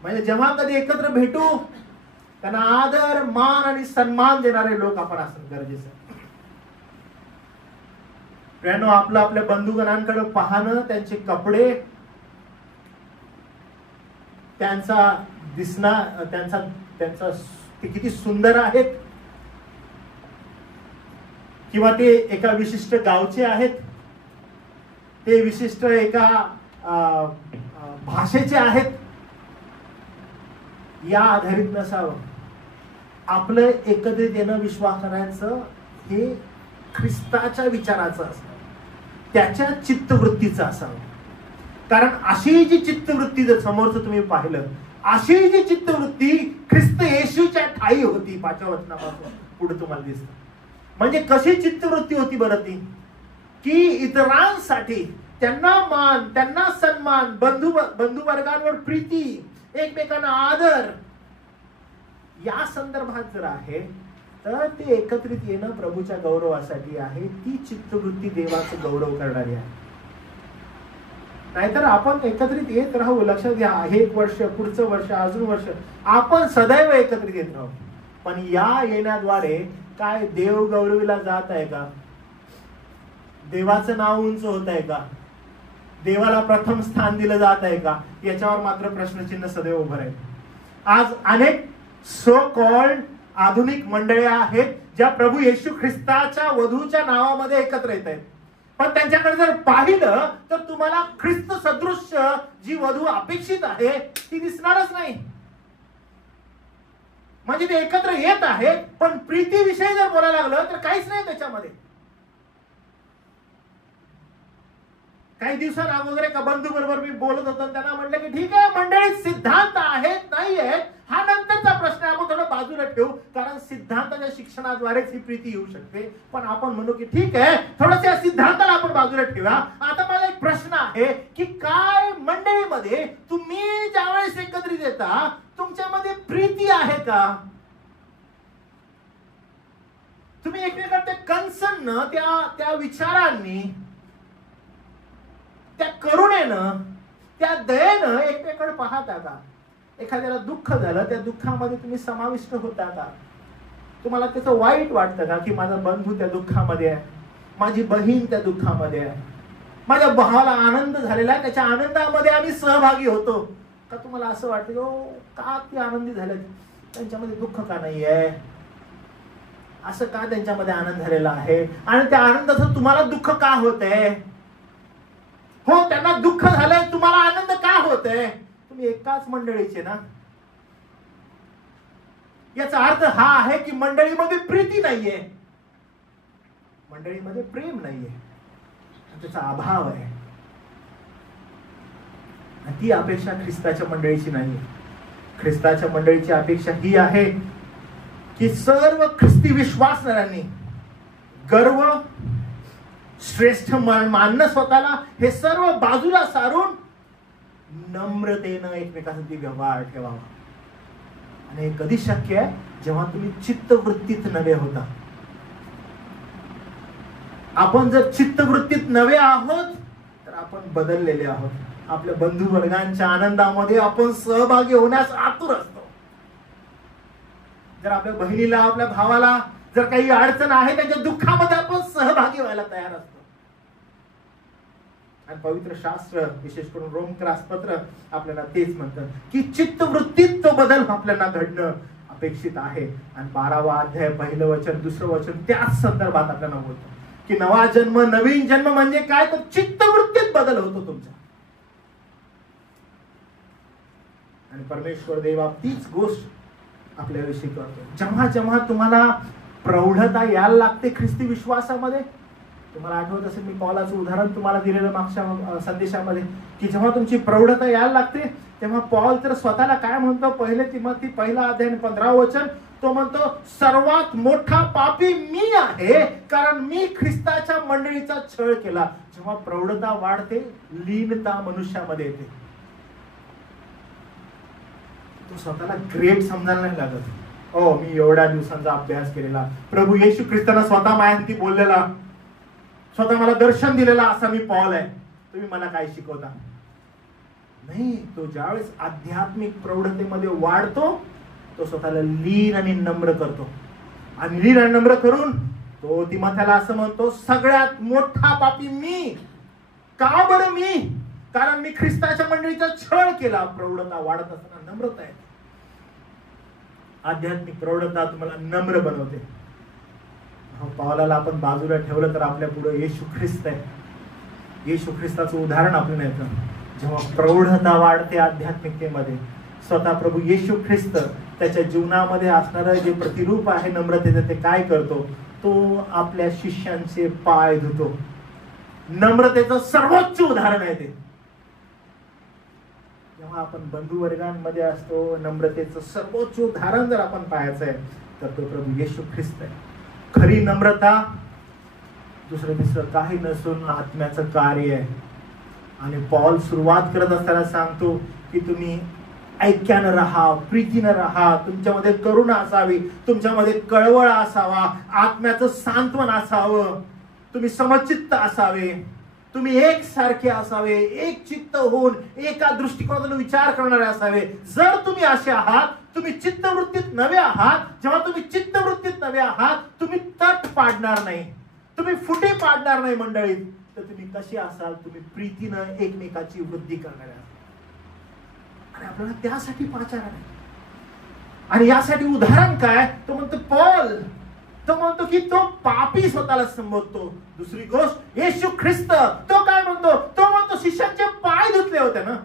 म्हणजे जेव्हा कधी एकत्र भेटू त्यांना आदर, मान आणि सन्मान देणारे लोक आपण असणं गरजेचं आहे. प्रियांनो, आपलं आपल्या बंधुगणांकडे पाहणं, त्यांचे कपडे, त्यांचा दिसणं, त्यांचा ते किती सुंदर आहेत, किंवा ते एका विशिष्ट गावचे आहेत, ते विशिष्ट एका भाषेचे आहेत, या आधारित नसावं. आपलं एकत्रित येणं विश्वासाचं हे ख्रिस्ताच्या विचाराचं असावं, त्याच्या चित्तवृत्तीचं असावं. कारण अशी जी चित्तवृत्ती जर समोरचं तुम्ही पाहिलं, अशी जी चित्तवृत्ती ख्रिस्त येशूच्या ठाई होती. 5व्या वचनापासून पुढे तुम्हाला दिसतं. म्हणजे कशी चित्तवृत्ती होती बरं ती? की इतरांसाठी त्यांना मान, त्यांना सन्मान, बंधुवर्गांवर प्रीती, एकमेकांना आदर, या संदर्भात जर आहे तर ते एकत्रित येणं प्रभूच्या गौरवासाठी आहे. ती चित्तवृत्ती देवाचं गौरव करणारी आहे. नाहीतर आपण एकत्रित येत राहू, लक्षात घ्या, हे 1 वर्ष, पुढचं वर्ष, अजून वर्ष, आपण सदैव एकत्रित येत राहू. पण या येण्याद्वारे काय देव गौरविला जात आहे का? देवाचं नाव उंच होत आहे का? देवाला प्रथम स्थान दिलं जात आहे का, याच्यावर मात्र प्रश्नचिन्ह सदैव उभं राहील. आज अनेक सो कॉल्ड आधुनिक मंडळी आहेत ज्या प्रभू येशू ख्रिस्ताच्या वधूच्या नावामध्ये एकत्र येत आहेत, पण त्यांच्याकडे जर पाहिलं तर तुम्हाला ख्रिस्त सदृश जी वधू अपेक्षित आहे ती दिसणारच नाही. म्हणजे ते एकत्र येत आहेत, पण प्रीतीविषयी जर बोलायला लागलं तर काहीच नाही त्याच्यामध्ये. काही दिवसांना अगोदर एका बंधू बरोबर मी बोलत होतो, त्यांना म्हटलं की ठीक आहे मंडळीत सिद्धांत आहेत नाही आहेत हा नंतरचा प्रश्न, आपण थोडं बाजूला ठेवू, कारण सिद्धांताच्या शिक्षणाद्वारेच ही प्रीती येऊ शकते. पण आपण म्हणू की ठीक आहे थोडस या सिद्धांताला आपण बाजूला ठेवा. आता मला एक प्रश्न आहे की काय मंडळीमध्ये तुम्ही ज्यावेळेस एकत्रित येता तुमच्यामध्ये प्रीती आहे का? तुम्ही एकमेकांच्या कन्सर्न त्या विचारांनी, त्या करुणेनं, त्या दयेनं एकमेकांकडे पाहता का? एखाद्याला दुःख झालं त्या दुःखामध्ये तुम्ही समाविष्ट होता का? तुम्हाला त्याचं वाईट वाटतं का की माझा बंधू त्या दुःखामध्ये आहे, माझी बहीण त्या दुःखामध्ये आहे, माझ्या भावाला आनंद झालेला आहे त्याच्या आनंदामध्ये आम्ही सहभागी होतो का? तुम्हाला असं वाटतं हो का ती आनंदी झाले, त्यांच्यामध्ये दुःख का नाही आहे, असं का त्यांच्यामध्ये आनंद झालेला आहे, आणि त्या आनंदाचं तुम्हाला दुःख का होतंय? हो त्यांना दुःख झालंय, तुम्हाला आनंद का होतोय? तुम्ही एकाच मंडळीचे ना. याचा अर्थ हा आहे की मंडळीमध्ये प्रीती नाहीये, मंडळीमध्ये प्रेम नाहीये, त्याचा अभाव आहे. ती अपेक्षा ख्रिस्ताच्या मंडळीची नाहीये. ख्रिस्ताच्या मंडळीची अपेक्षा ही आहे की सर्व ख्रिस्ती विश्वासणाऱ्यांनी गर्व, श्रेष्ठ मानणं स्वतःला, हे सर्व बाजूला सारून नम्रतेनं एकमेकांसाठी व्यवहार ठेवावा. आणि हे कधी शक्य आहे? जेव्हा तुम्ही चित्तवृत्तीत नवे होता. आपण जर चित्तवृत्तीत नवे आहोत तर आपण बदललेले आहोत. आपल्या बंधू वर्गांच्या आनंदामध्ये आपण सहभागी होण्यास आतुर असतो. जर आपल्या बहिणीला, आपल्या भावाला जर काही अडचण आहे त्याच्या दुःखामध्ये आपण सहभागी व्हायला तयार असतो. आणि पवित्र शास्त्र, विशेष करून रोमक्रसपत्र आपल्याला तेच म्हणतात की चित्तवृत्तीत तो बदल आपल्याला घडणं अपेक्षित आहे. आणि 12वा अध्याय 1 वचन 2 वचन त्याच संदर्भात आपल्याला बोलतो की नवा जन्म, नवीन जन्म म्हणजे काय, तर चित्तवृत्तीत बदल होतो तुमचा. आणि परमेश्वर देवा तीच गोष्ट आपल्याविषयी करतो. जेव्हा जेव्हा तुम्हाला प्रौढता यायला लागते ख्रिस्ती विश्वासामध्ये, तुम्हाला आठवत असेल मी पौलाचं उदाहरण तुम्हाला दिलेलं मागच्या संदेशामध्ये, की जेव्हा तुमची प्रौढता यायला लागते तेव्हा पौल तर स्वतःला काय म्हणतो, 1 तिमोथी 1 अध्याय 15 वचन, तो म्हणतो सर्वात मोठा पापी मी आहे, कारण मी ख्रिस्ताच्या मंडळीचा छळ केला. जेव्हा प्रौढता वाढते लीनता मनुष्यामध्ये येते. तो स्वतःला ग्रेट समजायला नाही लागत. ओ मी एवढ्या दिवसांचा अभ्यास केलेला, प्रभू येशू ख्रिस्तांना स्वतः माझ्यासाठी बोललेला, स्वतः मला दर्शन दिलेला असा मी पौल आहे, तुम्ही मला काय शिकवता? नाही, तो ज्यावेळेस आध्यात्मिक प्रौढतेमध्ये वाढतो तो स्वतःला लीन आणि नम्र करतो. आणि लीन आणि नम्र करून तो तिमोथेला असं म्हणतो सगळ्यात मोठा पापी मी. का बरं मी? कारण मी ख्रिस्ताच्या मंडळीचा छळ केला. प्रौढता वाढत असताना नम्रता आहे. आध्यात्मिक प्रौढता तुम्हाला नम्र बनवते. पौलाला आपण बाजूला ठेवलं तर आपल्या पुढे येशू ख्रिस्त आहे. येशू ख्रिस्ताचं उदाहरण आपल्याला येतं. जेव्हा प्रौढता वाढते आध्यात्मिकतेमध्ये, स्वतः प्रभू येशू ख्रिस्त त्याच्या जीवनामध्ये असणारं जे प्रतिरूप आहे नम्रतेचं, ते काय करतो? तो आपल्या शिष्यांचे पाय धुतो. नम्रतेचं सर्वोच्च उदाहरण आहे ते. जेव्हा आपण बंधू वर्गांमध्ये असतो, नम्रतेचं सर्वोच्च उदाहरण जर आपण पाहायचं आहे तर तो प्रभू येशू ख्रिस्त आहे. खरी नम्रता दुसरं तिसरं काही नसून आत्म्याचं कार्य आहे. आणि पौल सुरुवात करत असताना सांगतो की तुम्ही ऐक्यानं राहा, प्रीतीनं राहा, तुमच्यामध्ये करुणा असावी, तुमच्यामध्ये कळवळ असावा, आत्म्याचं सांत्वन असावं, तुम्ही समचित्त असावे, तुम्ही एकसारखे असावे, एक चित्त होऊन एका दृष्टिकोनातून विचार करणारे असावे. जर तुम्ही असे आहात, तुम्ही चित्तवृत्तीत नवे आहात. जेव्हा तुम्ही चित्तवृत्तीत नवे आहात, तुम्ही तट पाडणार नाही, तुम्ही फुटे पाडणार नाही मंडळीत. तर तुम्ही कसे असाल, तुम्ही प्रीतीनं एकमेकाची वृद्धी करणारे असाल. आणि आपल्याला त्यासाठी पाचारण आहे. आणि यासाठी उदाहरण काय, तो म्हणतो पॉल, तो म्हणतो की तो पापी स्वतःला संबोधतो. दुसरी गोष्ट येशू ख्रिस्त, तो काय म्हणतो, तो म्हणतो शिष्यांचे पाय धुतले होते ना.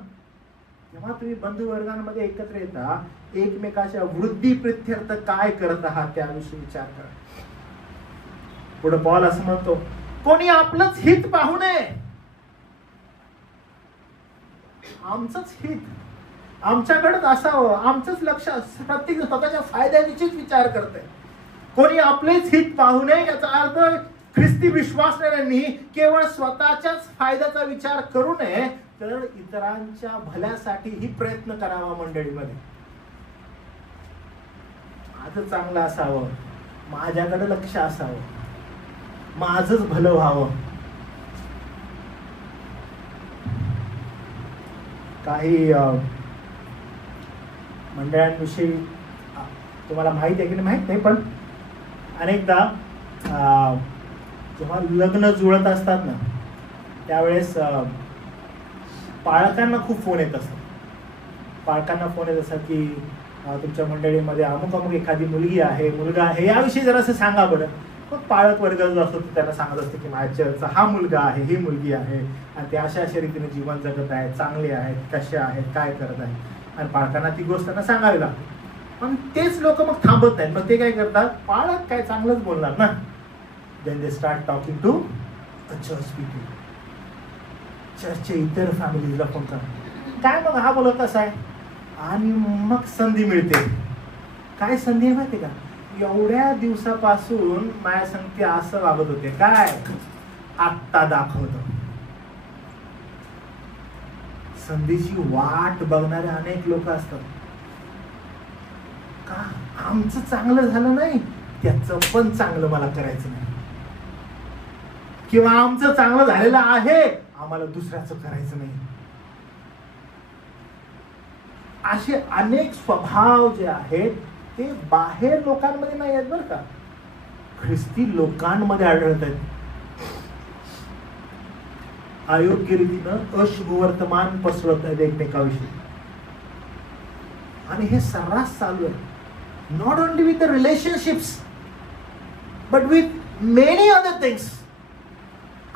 जेव्हा तुम्ही बंधू वर्गांमध्ये एकत्र येता, एकमेकाच्या वृद्धी प्रित्यर्थ काय करत आहात त्याविषयी विचार करा. पुढे पॉल असं म्हणतो, कोणी आपलंच हित पाहू नये. आमचंच हित, आमच्याकडेच असावं, आमचंच लक्ष, प्रत्येक स्वतःच्या फायद्याविषयीच विचार करते. कोणी आपलेच हित पाहू नये याचा अर्थ ख्रिस्ती विश्वासणाऱ्यांनी केवळ स्वतःच्याच फायद्याचा विचार करू नये, तर इतरांच्या भल्यासाठीही प्रयत्न करावा. मंडळीमध्ये माझं चांगलं असावं, माझ्याकडे लक्ष असावं, माझंच भलं व्हावं. काही मंडळांविषयी तुम्हाला माहिती आहे की नाही माहित नाही, पण अनेकदा जेव्हा लग्न जुळत असतात ना, त्यावेळेस पालकांना खूप फोन येत असतात. पालकांना फोन येत असतात की तुमच्या मंडळीमध्ये अमुक अमुक एखादी मुलगी आहे, मुलगा आहे, याविषयी जरा असं सांगा बरं. मग पालक वर्ग जो असतो तो त्यांना सांगत असतो की माझ्याचा हा मुलगा आहे, ही मुलगी आहे, आणि ते अशा अशा रीतीने जीवन जगत आहेत, चांगले आहेत, कसे आहेत, काय करत आहेत. आणि पालकांना ती गोष्ट त्यांना सांगावी लागते. पण तेच लोक मग थांबत नाहीत. मग ते काय करतात, पालक काय चांगलंच बोलणार ना, then they start talking to the church people, चर्चचे इतर फॅमिलीला फोन करतात. काय मग हा बोलत कसा आहे, आणि मग संधी मिळते. काय संधी आहे माहिती का, एवढ्या दिवसापासून माझ्या संगती असं वागत होते, काय आत्ता दाखवतो. संधीची वाट बघणारे अनेक लोक असतात. का आमचं चांगलं झालं नाही, त्याचं पण चांगलं मला करायचं नाही, किंवा आमचं चांगलं झालेलं आहे, आम्हाला दुसऱ्याचं करायचं नाही. असे अनेक स्वभाव जे आहेत ते बाहेर लोकांमध्ये नाही आहेत बरं का, ख्रिस्ती लोकांमध्ये आढळत आहेत. अयोग्य रीतीनं अशुभवर्तमान पसरवत आहेत एकमेकाविषयी. आणि हे सर्रास चालू आहे. Not only with the relationships but with many other things.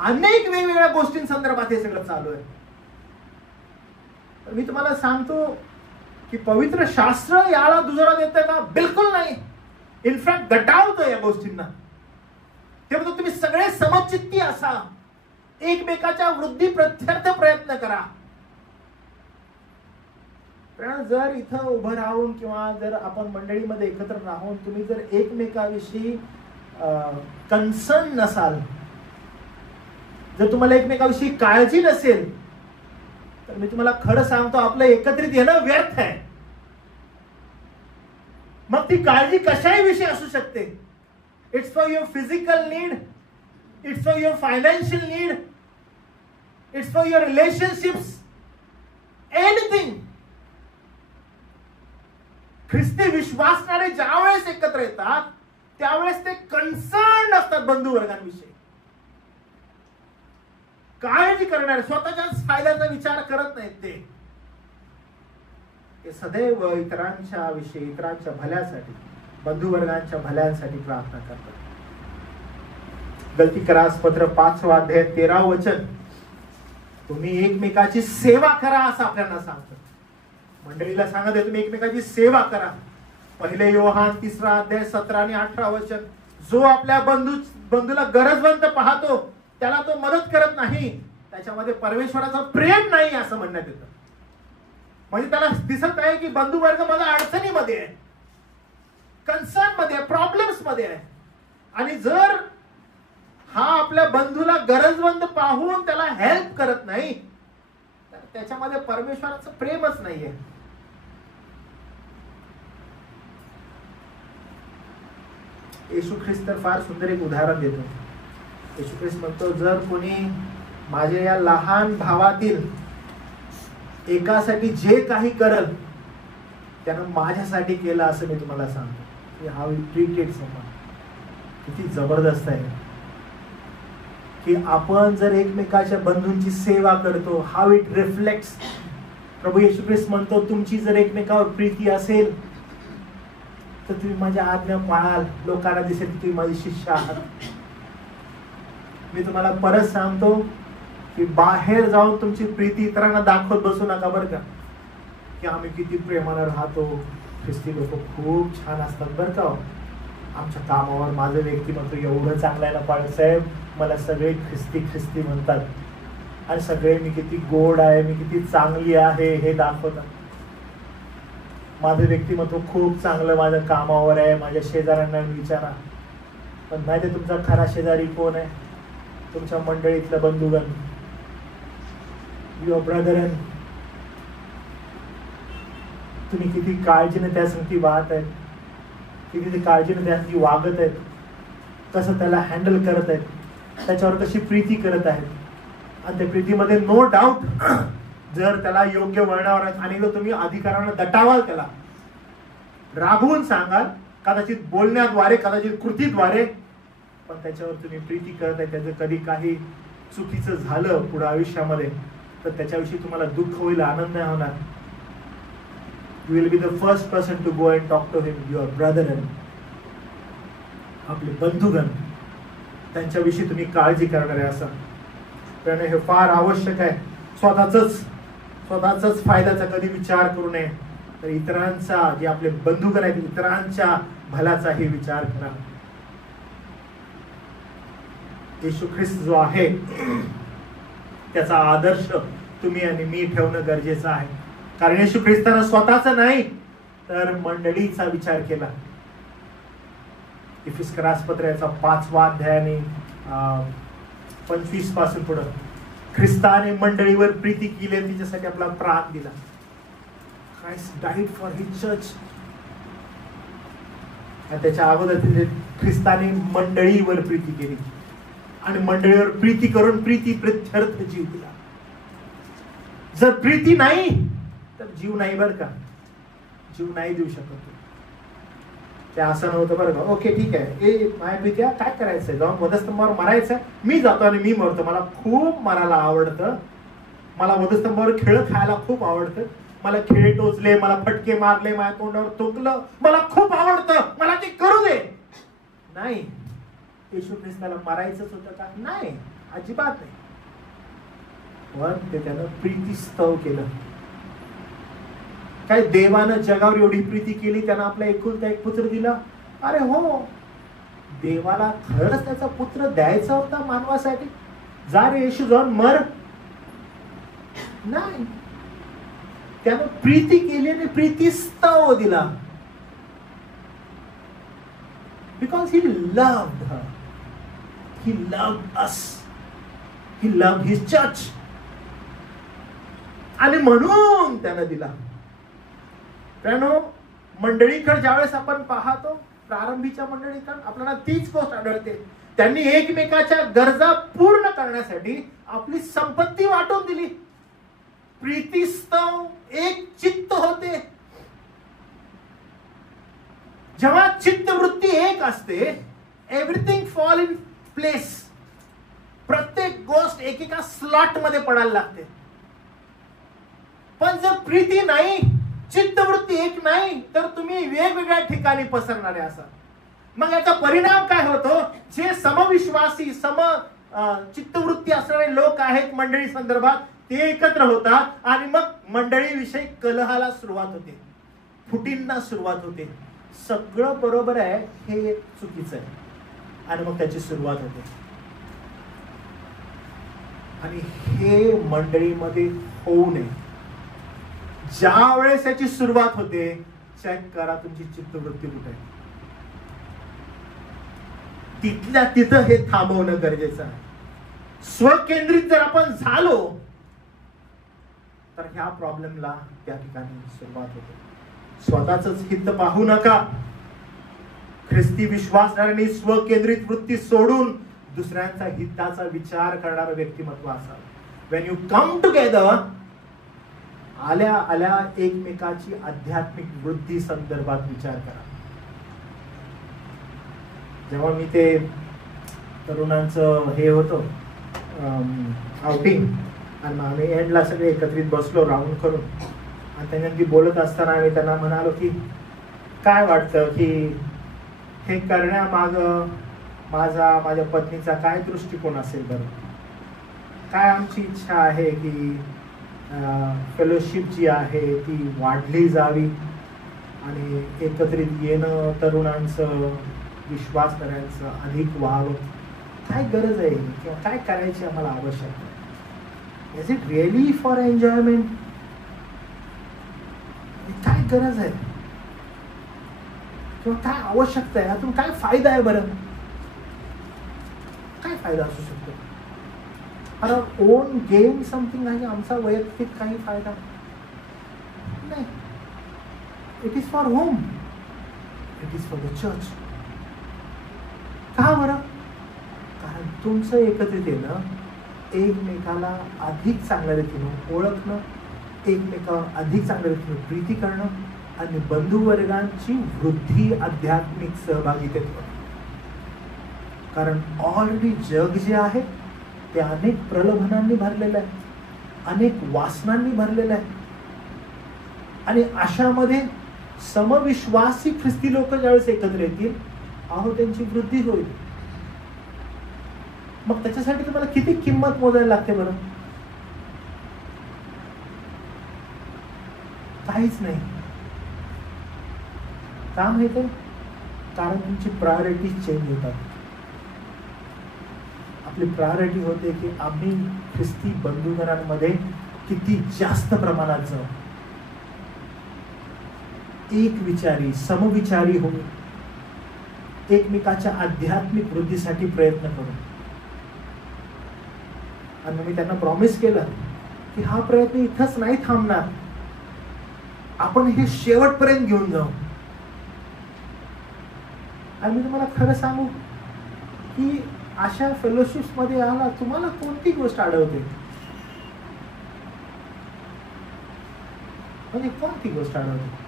अनेक वेगवेगळ्या गोष्टींसंदर्भात हे सगळं चालू आहे. मी तुम्हाला सांगतो की पवित्र शास्त्र याला दुजोरा देतं का, बिलकुल नाही. इनफॅक्ट गटावतं या गोष्टींना. ते म्हणतो तुम्ही सगळे समचित्ती असा, एकमेकाच्या वृद्धी प्रत्यर्थ प्रयत्न करा. कारण जर इथं उभं राहून किंवा जर आपण मंडळीमध्ये एकत्र राहून तुम्ही जर एकमेकाविषयी कन्सर्न नसाल, जर तुम्हाला एकमेकाविषयी काळजी नसेल, तर मी तुम्हाला खरं सांगतो आपलं एकत्रित येणं व्यर्थ आहे. मग ती काळजी कशाही विषयी असू शकते. It's for your physical need, it's for your financial need, it's for your relationships, anything. ख्रिस्ती विश्वासणारे ज्यावेळेस एकत्र येतात त्यावेळेस ते कन्सर्न असतात बंधू वर्गांविषयी, काळजी करणारे, स्वतःच्याच फायद्याचा विचार करत नाहीत. ते सदैव इतरांच्या विषयी, इतरांच्या भल्यासाठी, बंधू वर्गांच्या भल्यासाठी प्रार्थना करतात. गलतीकरास पत्र 5 अध्याय 13 वचन, तुम्ही एकमेकाची सेवा करा असं आपल्याला सांगतं. मंडळीला सांगत आहे तुम्ही एकमेकाची सेवा करा. 1 योहान 3 अध्याय 17 आणि 18 वचन, जो आपल्या बंधूला गरजवंत पाहतो त्याला तो मदत करत नाही, त्याच्यामध्ये परमेश्वराचं प्रेम नाही असं म्हणण्यात येतं. म्हणजे त्याला दिसत आहे की बंधू वर्ग मला अडचणीमध्ये आहे, कन्सर्न मध्ये आहे, प्रॉब्लेम्स मध्ये आहे. आणि जर हा आपल्या बंधूला गरजवंत पाहून त्याला हेल्प करत नाही, तर त्याच्यामध्ये परमेश्वराचं प्रेमच नाहीये. येशू ख्रिस्त फार सुंदर एक उदाहरण देतो. येशू ख्रिस्त म्हणतो, जर कोणी माझ्या या लहान भावातील एकासाठी जे काही करल त्यानं माझ्यासाठी केलं असं मी तुम्हाला सांगतो. How you treat it someone. किती जबरदस्त आहे. की आपण जर एकमेकाच्या बंधूंची सेवा करतो, हाऊ इट रिफ्लेक्ट्स. प्रभू येशू ख्रिस्त म्हणतो, तुमची जर एकमेकावर प्रीती असेल तर तुम्ही माझ्या आज्ञा पाळाल, लोकांना दिसेल की तुम्ही माझे शिष्य आहात. मी तुम्हाला परत सांगतो की बाहेर जाऊन तुमची प्रीती इतरांना दाखवत बसू नका बरं का, की आम्ही किती प्रेमानं राहतो. ख्रिस्ती लोक खूप छान असतात बरं का. आमच्या कामावर माझं व्यक्तिमत्व एवढं चांगलं आहे ना बाळासाहेब, मला सगळे ख्रिस्ती ख्रिस्ती म्हणतात आणि सगळे मी किती गोड आहे, मी किती चांगली आहे हे दाखवतात. माझं व्यक्तिमत्व खूप चांगलं माझ्या कामावर आहे. माझ्या शेजाऱ्यांना विचारा. पण माहिती आहे तुमचा खरा शेजारी कोण आहे? तुमच्या मंडळीतलं बंधुगण, युअर ब्रदर. तुम्ही किती काळजीने त्यासाठी वाहत आहेत, किती काळजीने त्यासाठी वागत आहेत, कसं त्याला हँडल करत आहेत, त्याच्यावर कशी प्रीती करत आहेत. आणि त्या प्रीतीमध्ये नो डाऊट जर त्याला योग्य वळणावर आणि तुम्ही अधिकाराने दटावाल, त्याला रागवून सांगाल, कदाचित बोलण्याद्वारे, कदाचित कृतीद्वारे, पण त्याच्यावर तुम्ही प्रीती करत आहे. त्याचं कधी काही चुकीचं झालं पुढे आयुष्यामध्ये तर त्याच्याविषयी तुम्हाला दुःख होईल, आनंद नाही होणार. You will be the first person to go and talk to him, your brother. आपले बंधुगण, त्यांच्याविषयी तुम्ही काळजी करणार आहे असं. त्याने हे फार आवश्यक आहे. स्वतःच फायद्याचा कधी विचार करू नये, तर इतरांचा, जे आपले बंधुगण आहेत, इतरांच्या भल्याचाही विचार करा. येशू ख्रिस्त जो आहे त्याचा आदर्श तुम्ही आणि मी ठेवणं गरजेचं आहे. कारण येशू ख्रिस्तानं स्वतःचा नाही तर मंडळीचा विचार केला. इफिस्करास पत्राचा 5वा अध्यायाने 25 पासून पुढे, ख्रिस्ताने मंडळीवर प्रीती केली, तिच्यासाठी आपला प्राण दिला. Christ died for his church. आणि त्याच्या अगोदर ख्रिस्ताने मंडळीवर प्रीती केली आणि मंडळीवर प्रीती करून प्रीती प्रत्यर्थ जीव दिला. जर प्रीती नाही तर जीव नाही बरं का, जीव नाही देऊ शकत. ते असं नव्हतं बरं का. ओके ठीक आहे, माय प्रीत्या काय करायचंय, जाऊन वधस्तंभावर मरायचंय, मी जातो आणि मी मरतो. मला खूप मरायला आवडतं, मला वधस्तंभावर खेळ खायला खूप आवडतं, मला खेळ टोचले, मला फटके मारले, माझ्या तोंडावर थुंकलं, मला खूप आवडतं, मला ते करू दे. नाही, येशू ख्रिस्ताला मरायचंच होतं का? नाही, अजिबात नाही. पण ते त्यानं प्रीतीस्तव केलं. काय देवानं जगावर एवढी प्रीती केली, त्यानं आपला एकुलता एक पुत्र दिला. अरे हो, देवाला खरंच त्याचा पुत्र द्यायचा होता मानवासाठी. जा रे येशू, जाऊन मर. नाही, त्यानं प्रीती केली आणि प्रीतीस्तव दिला. Because he loved her, he loved us, he loved his church. आणि म्हणून त्यानं दिला. त्यानं मंडळीकडे ज्यावेळेस आपण पाहतो, प्रारंभीच्या मंडळीकडे आपल्याला तीच गोष्ट आढळते. त्यांनी एकमेकाच्या गरजा पूर्ण करण्यासाठी आपली संपत्ती वाटून दिली. प्रीतीस्तव एक चित्त होते. जेव्हा चित्तवृत्ती एक असते, एव्हरीथिंग फॉल इन प्लेस. प्रत्येक गोष्ट एकेका स्लॉट मध्ये पडायला लागते. पण जर प्रीती नाही, चित्तवृत्ती एक नाही, तर तुम्ही वेगवेगळ्या ठिकाणी पसरणारे असा. मग याचा परिणाम काय होतो? जे समविश्वासी, चित्तवृत्ती असणारे लोक आहेत मंडळी संदर्भात, ते एकत्र होतात आणि मग मंडळीविषयी कलहाला सुरुवात होते, फुटींना सुरुवात होते. सगळं बरोबर आहे, हे चुकीचं आहे, आणि मग त्याची सुरुवात होते. आणि हे मंडळीमध्ये होऊ नये. ज्या वेळेस याची सुरुवात होते, चेक करा तुमची चित्तवृत्ती कुठे आहे. तिथल्या तिथं हे थांबवणं गरजेचं आहे. स्वकेंद्रित जर आपण झालो तर ह्या प्रॉब्लेमला त्या ठिकाणी सुरुवात होते. स्वतःच हित पाहू नका. ख्रिस्ती विश्वासणाऱ्यांनी स्वकेंद्रित वृत्ती सोडून दुसऱ्यांचा हिताचा विचार करणारं व्यक्तिमत्व असावं. व्हेन यू कम टुगेदर, आल्या आल्या एकमेकाची आध्यात्मिक वृद्धी संदर्भात विचार करा. जेव्हा मी ते तरुणांचं हे होतं आउटिंग, आणि मग आम्ही एंडला सगळे एकत्रित बसलो राऊंड करून, आणि त्यांनी बोलत असताना आम्ही त्यांना म्हणालो की काय वाटतं की हे करण्यामागं माझ्या पत्नीचा काय दृष्टिकोन असेल बरं, काय आमची इच्छा आहे की फेलोशिप जी आहे ती वाढली जावी आणि एकत्रित येणं, तरुणांचं, विश्वास करायचं अधिक व्हावं, काय गरज आहे किंवा काय करायची आम्हाला आवश्यकता आहे, is it really for enjoyment, काय गरज आहे किंवा काय आवश्यकता आहे, यातून काय फायदा आहे बरं, काय फायदा असू शकतो, आवर ओन गेन समथिंग आहे, आमचा वैयक्तिक काही फायदा नाही, it is for home, it is for the church. का बरं? कारण तुमचं एकत्रित येणं एकमेकाला अधिक चांगल्या रीतीनं ओळखणं, एकमेकावर अधिक चांगल्या रीतीनं प्रीती करणं आणि बंधुवर्गांची वृद्धी, आध्यात्मिक सहभागितेत होणं. कारण ऑलरेडी जग जे आहे ते अनेक प्रलोभनांनी भरलेलं आहे, अनेक वासनांनी भरलेलं आहे, आणि अशामध्ये समविश्वासी ख्रिस्ती लोक ज्यावेळेस एकत्र येतील अहो त्यांची वृद्धी होईल. मग त्याच्यासाठी तुम्हाला किती किंमत मोजायला लागते बरं? काहीच नाही. का माहिती? कारण तुमची प्रायोरिटीज चेंज होतात. आपली प्रायोरिटी होते की आम्ही ख्रिस्ती बंधुजनांमध्ये किती जास्त प्रमाणात जाऊ, एक विचारी, समविचारी होऊ, एकमेकाच्या आध्यात्मिक वृद्धीसाठी प्रयत्न करू. आणि मी त्यांना प्रॉमिस केलं की हा प्रयत्न इथंच नाही थांबणार, आपण हे शेवटपर्यंत घेऊन जाऊ. आणि मी तुम्हाला खरं सांगू की अशा फेलोशिप्स मध्ये आला तुम्हाला कोणती गोष्ट अडवते, म्हणजे कोणती गोष्ट अडवते?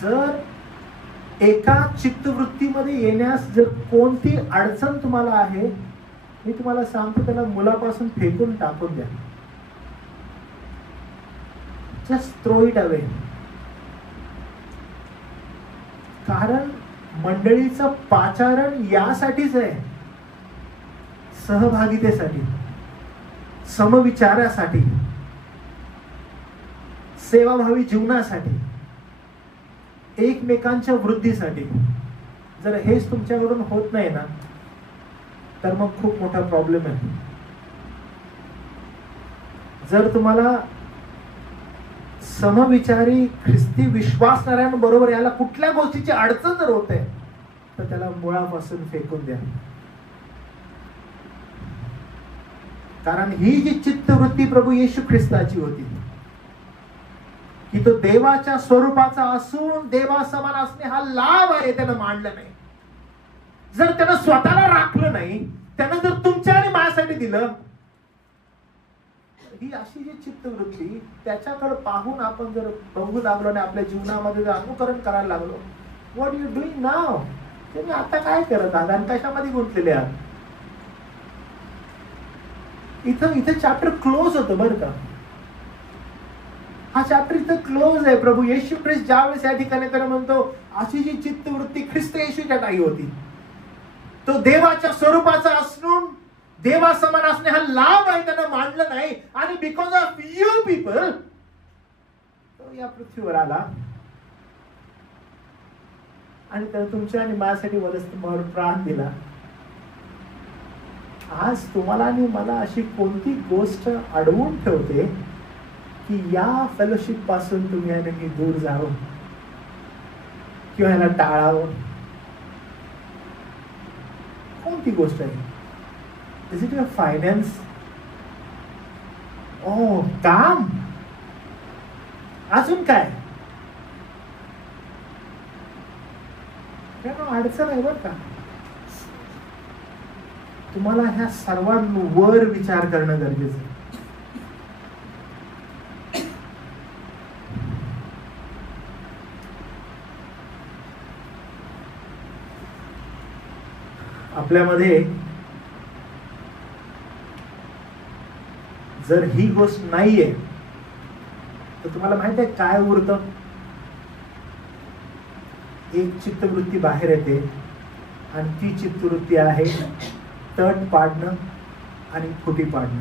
जर एका चित्तवृत्तीमध्ये येण्यास जर कोणती अडचण तुम्हाला आहे, मी तुम्हाला सांगतो त्याला मुलापासून फेकून टाकून द्या. Just throw it away. कारण मंडळीचं पाचारण यासाठीच आहे, सहभागितेसाठी, समविचारासाठी, सेवाभावी जीवनासाठी, एकमेकांच्या वृद्धीसाठी. जर हेच तुमच्याकडून होत नाही ना तर मग खूप मोठा प्रॉब्लेम आहे. जर तुम्हाला समविचारी ख्रिस्ती विश्वासणाऱ्यांबरोबर याला कुठल्या गोष्टीची अडचण जर होते तर त्याला मुळापासून फेकून द्या. कारण ही जी चित्तवृत्ती प्रभू येशू ख्रिस्ताची होती की तो देवाच्या स्वरूपाचा असून देवा समान असणे हा लाभ आहे, त्यानं मांडलं नाही. जर त्यानं स्वतःला राखलं नाही, त्यानं जर तुमच्या आणि माझ्यासाठी दिलं, ही अशी जी चित्तवृत्ती त्याच्याकडे पाहून आपण जर बघू लागलो आणि आपल्या जीवनामध्ये जर अनुकरण करायला लागलो, व्हॉट यू डुईंग नाव, तुम्ही आता काय करत आहात आणि कशामध्ये गुंतलेले आहात? इथं चॅप्टर क्लोज होतं बरं का. हा चॅप्टर इथं क्लोज आहे. प्रभू येशू ख्रिस्त ज्यावेळेस या ठिकाणी त्याला म्हणतो अशी जी चित्तवृत्ती ख्रिस्त येशूच्या ठाई होती, तो देवाच्या स्वरूपाचा असून देवा समान असणे हा लाभ आहे, त्यानं मांडलं नाही. आणि बिकॉज ऑफ यू पीपल तो या पृथ्वीवर आला आणि त्यानं तुमच्या आणि माझ्यासाठी वरस्तंभावर प्राण दिला. आज तुम्हाला आणि मला अशी कोणती गोष्ट अडवून ठेवते की या फेलोशिप पासून तुम्ही आणि मी दूर जावं किंवा याला टाळावं? कोणती गोष्ट आहे? Is it your finance? Or काम? अजून काय? अडचण आहे बरं का. तुम्हाला ह्या सर्वांवर विचार करणं गरजेचं आहे. आपल्यामध्ये जर ही गोष्ट नाहीये तर तुम्हाला माहित आहे काय उरतं? एक चित्तवृत्ती बाहेर येते आणि ती चित्तवृत्ती आहे तट पाडणं आणि फुटी पाडणं.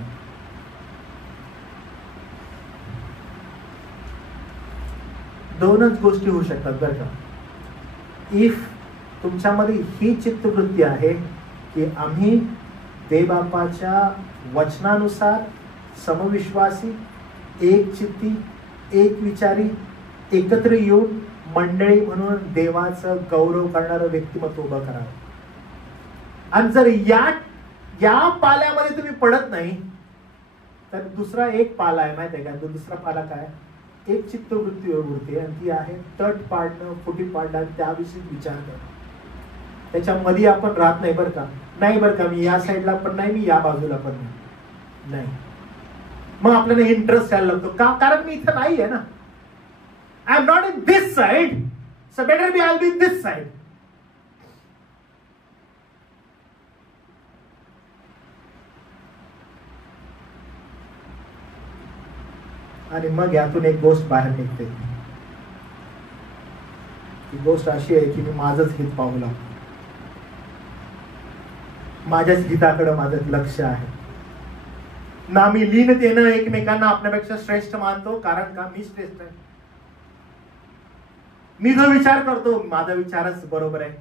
दोनच गोष्टी होऊ शकतात बरं का. इफ तुमच्यामध्ये ही चित्तवृत्ती आहे की आम्ही देवबापाच्या वचनानुसार समविश्वासी, एक चित्ती, एक विचारी, एकत्र येऊन मंडळी म्हणून देवाचं गौरव करणारं व्यक्तिमत्व उभं करावं. आणि जर या पाल्यामध्ये तुम्ही पडत नाही तर दुसरा एक पाला आहे माहिती आहे का? तो दुसरा पाला काय? एक चित्तवृत्ती उरते आणि ती आहे तट पाडणं, फुटी पाडणं आणि त्याविषयी विचार करणं. त्याच्यामध्ये आपण राहत नाही बरं का. नाही बरं का, मी या साईडला पण नाही, मी या बाजूला पण नाही. मग आपल्याला इंटरेस्ट यायला लागतो का? कारण मी इथं नाही आहे ना. I am not in this side, so better be I will be in this side. आणि मग यातून एक गोष्ट बाहेर निघते. ही गोष्ट अशी आहे की मी माझंच हित पाहू लागतो. माझ्याच हिताकडे माझं लक्ष आहे ना. मी लीनतेनं एकमेकांना आपल्यापेक्षा श्रेष्ठ मानतो, कारण का मी श्रेष्ठ आहे. मी जो विचार करतो माझा विचारच बरोबर आहे.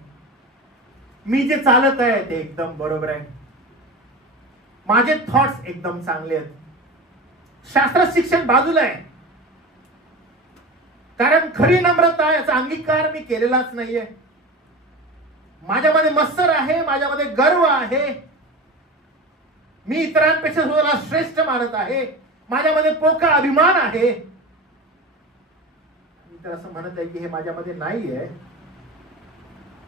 मी जे चालत आहे ते एकदम बरोबर आहे. माझे थॉट्स एकदम चांगले आहेत. शास्त्र शिक्षण बाजूला आहे, कारण खरी नम्रता याचा अंगीकार मी केलेलाच नाहीये. माझ्यामध्ये मत्सर आहे, माझ्यामध्ये गर्व आहे. मी इतरांपेक्षा स्वतःला श्रेष्ठ मानत आहे. माझ्यामध्ये पोकळ अभिमान आहे. मी तर असं म्हणत आहे की हे माझ्यामध्ये नाहीये,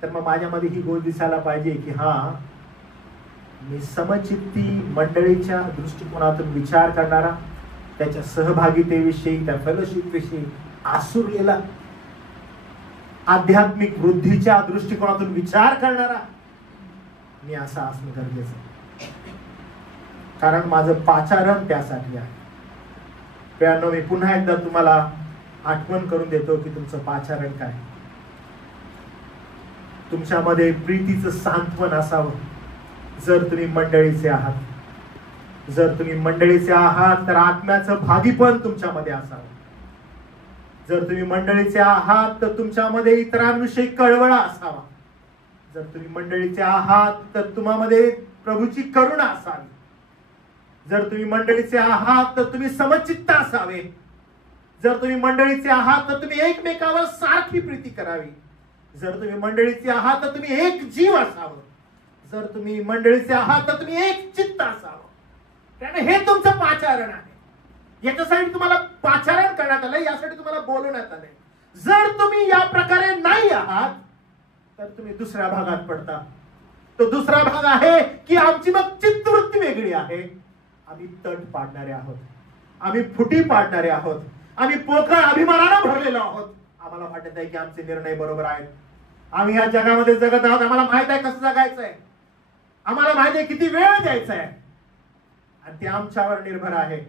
तर मग माझ्यामध्ये ही गोष्ट दिसायला पाहिजे की हा, मी समचित्ती मंडळीच्या दृष्टिकोनातून विचार करणारा, त्याच्या सहभागितेविषयी, त्या फेलोशिप विषयी आसुरलेला, आध्यात्मिक वृद्धीच्या दृष्टिकोनातून विचार करणारा मी असा असणं गरजेचं आहे. कारण माझं पाचारण त्यासाठी आहे. प्रियांनो, मी पुन्हा एकदा तुम्हाला आठवण करून देतो की तुमचं पाचारण काय. तुमच्यामध्ये प्रीतीचं सांत्वन असावं. जर तुम्ही मंडळीचे आहात, जर तुम्ही मंडळीचे आहात तर आत्म्याचं भागीपण तुमच्यामध्ये असावं. जर तुम्ही मंडळीचे आहात तर तुमच्यामध्ये इतरांविषयी कळवळा असावा. जर तुम्ही मंडळीचे आहात तर तुम्हामध्ये प्रभूची करुणा असावी. जर तुम्ही मंडळीचे आहात तर तुम्ही समचित्त असावे. जर तुम्ही मंडळीचे आहात तर तुम्ही एकमेकावर सारखी प्रीती करावी. जर तुम्ही मंडळीचे आहात तर तुम्ही एक जीव असावं. जर तुम्ही मंडळीचे आहात तर तुम्ही एक चित्त असावं. कारण हे तुमचं पाचारण आहे. याच्यासाठी तुम्हाला पाचारण करण्यात आलंय, यासाठी तुम्हाला बोलवण्यात आलंय. जर तुम्ही या प्रकारे नाही आहात तर तुम्ही दुसऱ्या भागात पडता. तो दुसरा भाग आहे की आमची मग चित्तवृत्ती वेगळी आहे. आम्ही तट पाडणारे आहोत, आम्ही फुटी पाडणारे आहोत, आम्ही पोकळ अभिमानानं भरलेलो आहोत. आम्हाला वाटत आहे की आमचे निर्णय बरोबर आहेत. आम्ही या जगामध्ये जगत आहोत. आम्हाला माहित आहे कसं जगायचंय. आम्हाला माहित आहे किती वेळ द्यायचा आहे आणि ते आमच्यावर निर्भर आहे.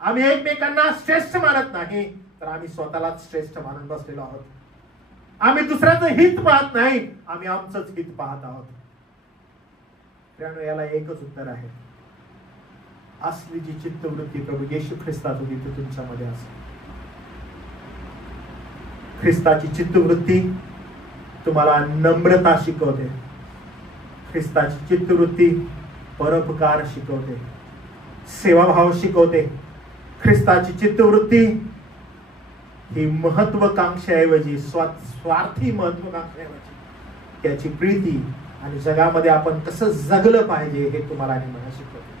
आम्ही एकमेकांना श्रेष्ठ मानत नाही, तर आम्ही स्वतःलाच श्रेष्ठ मानून बसलेलो आहोत. आम्ही दुसऱ्याचं हित पाहत नाही, आम्ही आमचंच हित पाहत आहोत. त्यामुळे याला एकच उत्तर आहे. असली जी चित्तवृत्ती प्रभू येशू ख्रिस्तात होती ती तुमच्यामध्ये असेल. ख्रिस्ताची चित्तवृत्ती तुम्हाला नम्रता शिकवते. ख्रिस्ताची चित्तवृत्ती परोपकार शिकवते, सेवाभाव शिकवते. ख्रिस्ताची चित्तवृत्ती ही महत्वाकांक्षेऐवजी, स्वार्थी महत्वाकांक्षेऐवजी त्याची प्रीती आणि जगामध्ये आपण कसं जगलं पाहिजे हे तुम्हाला आणि मला शिकवते.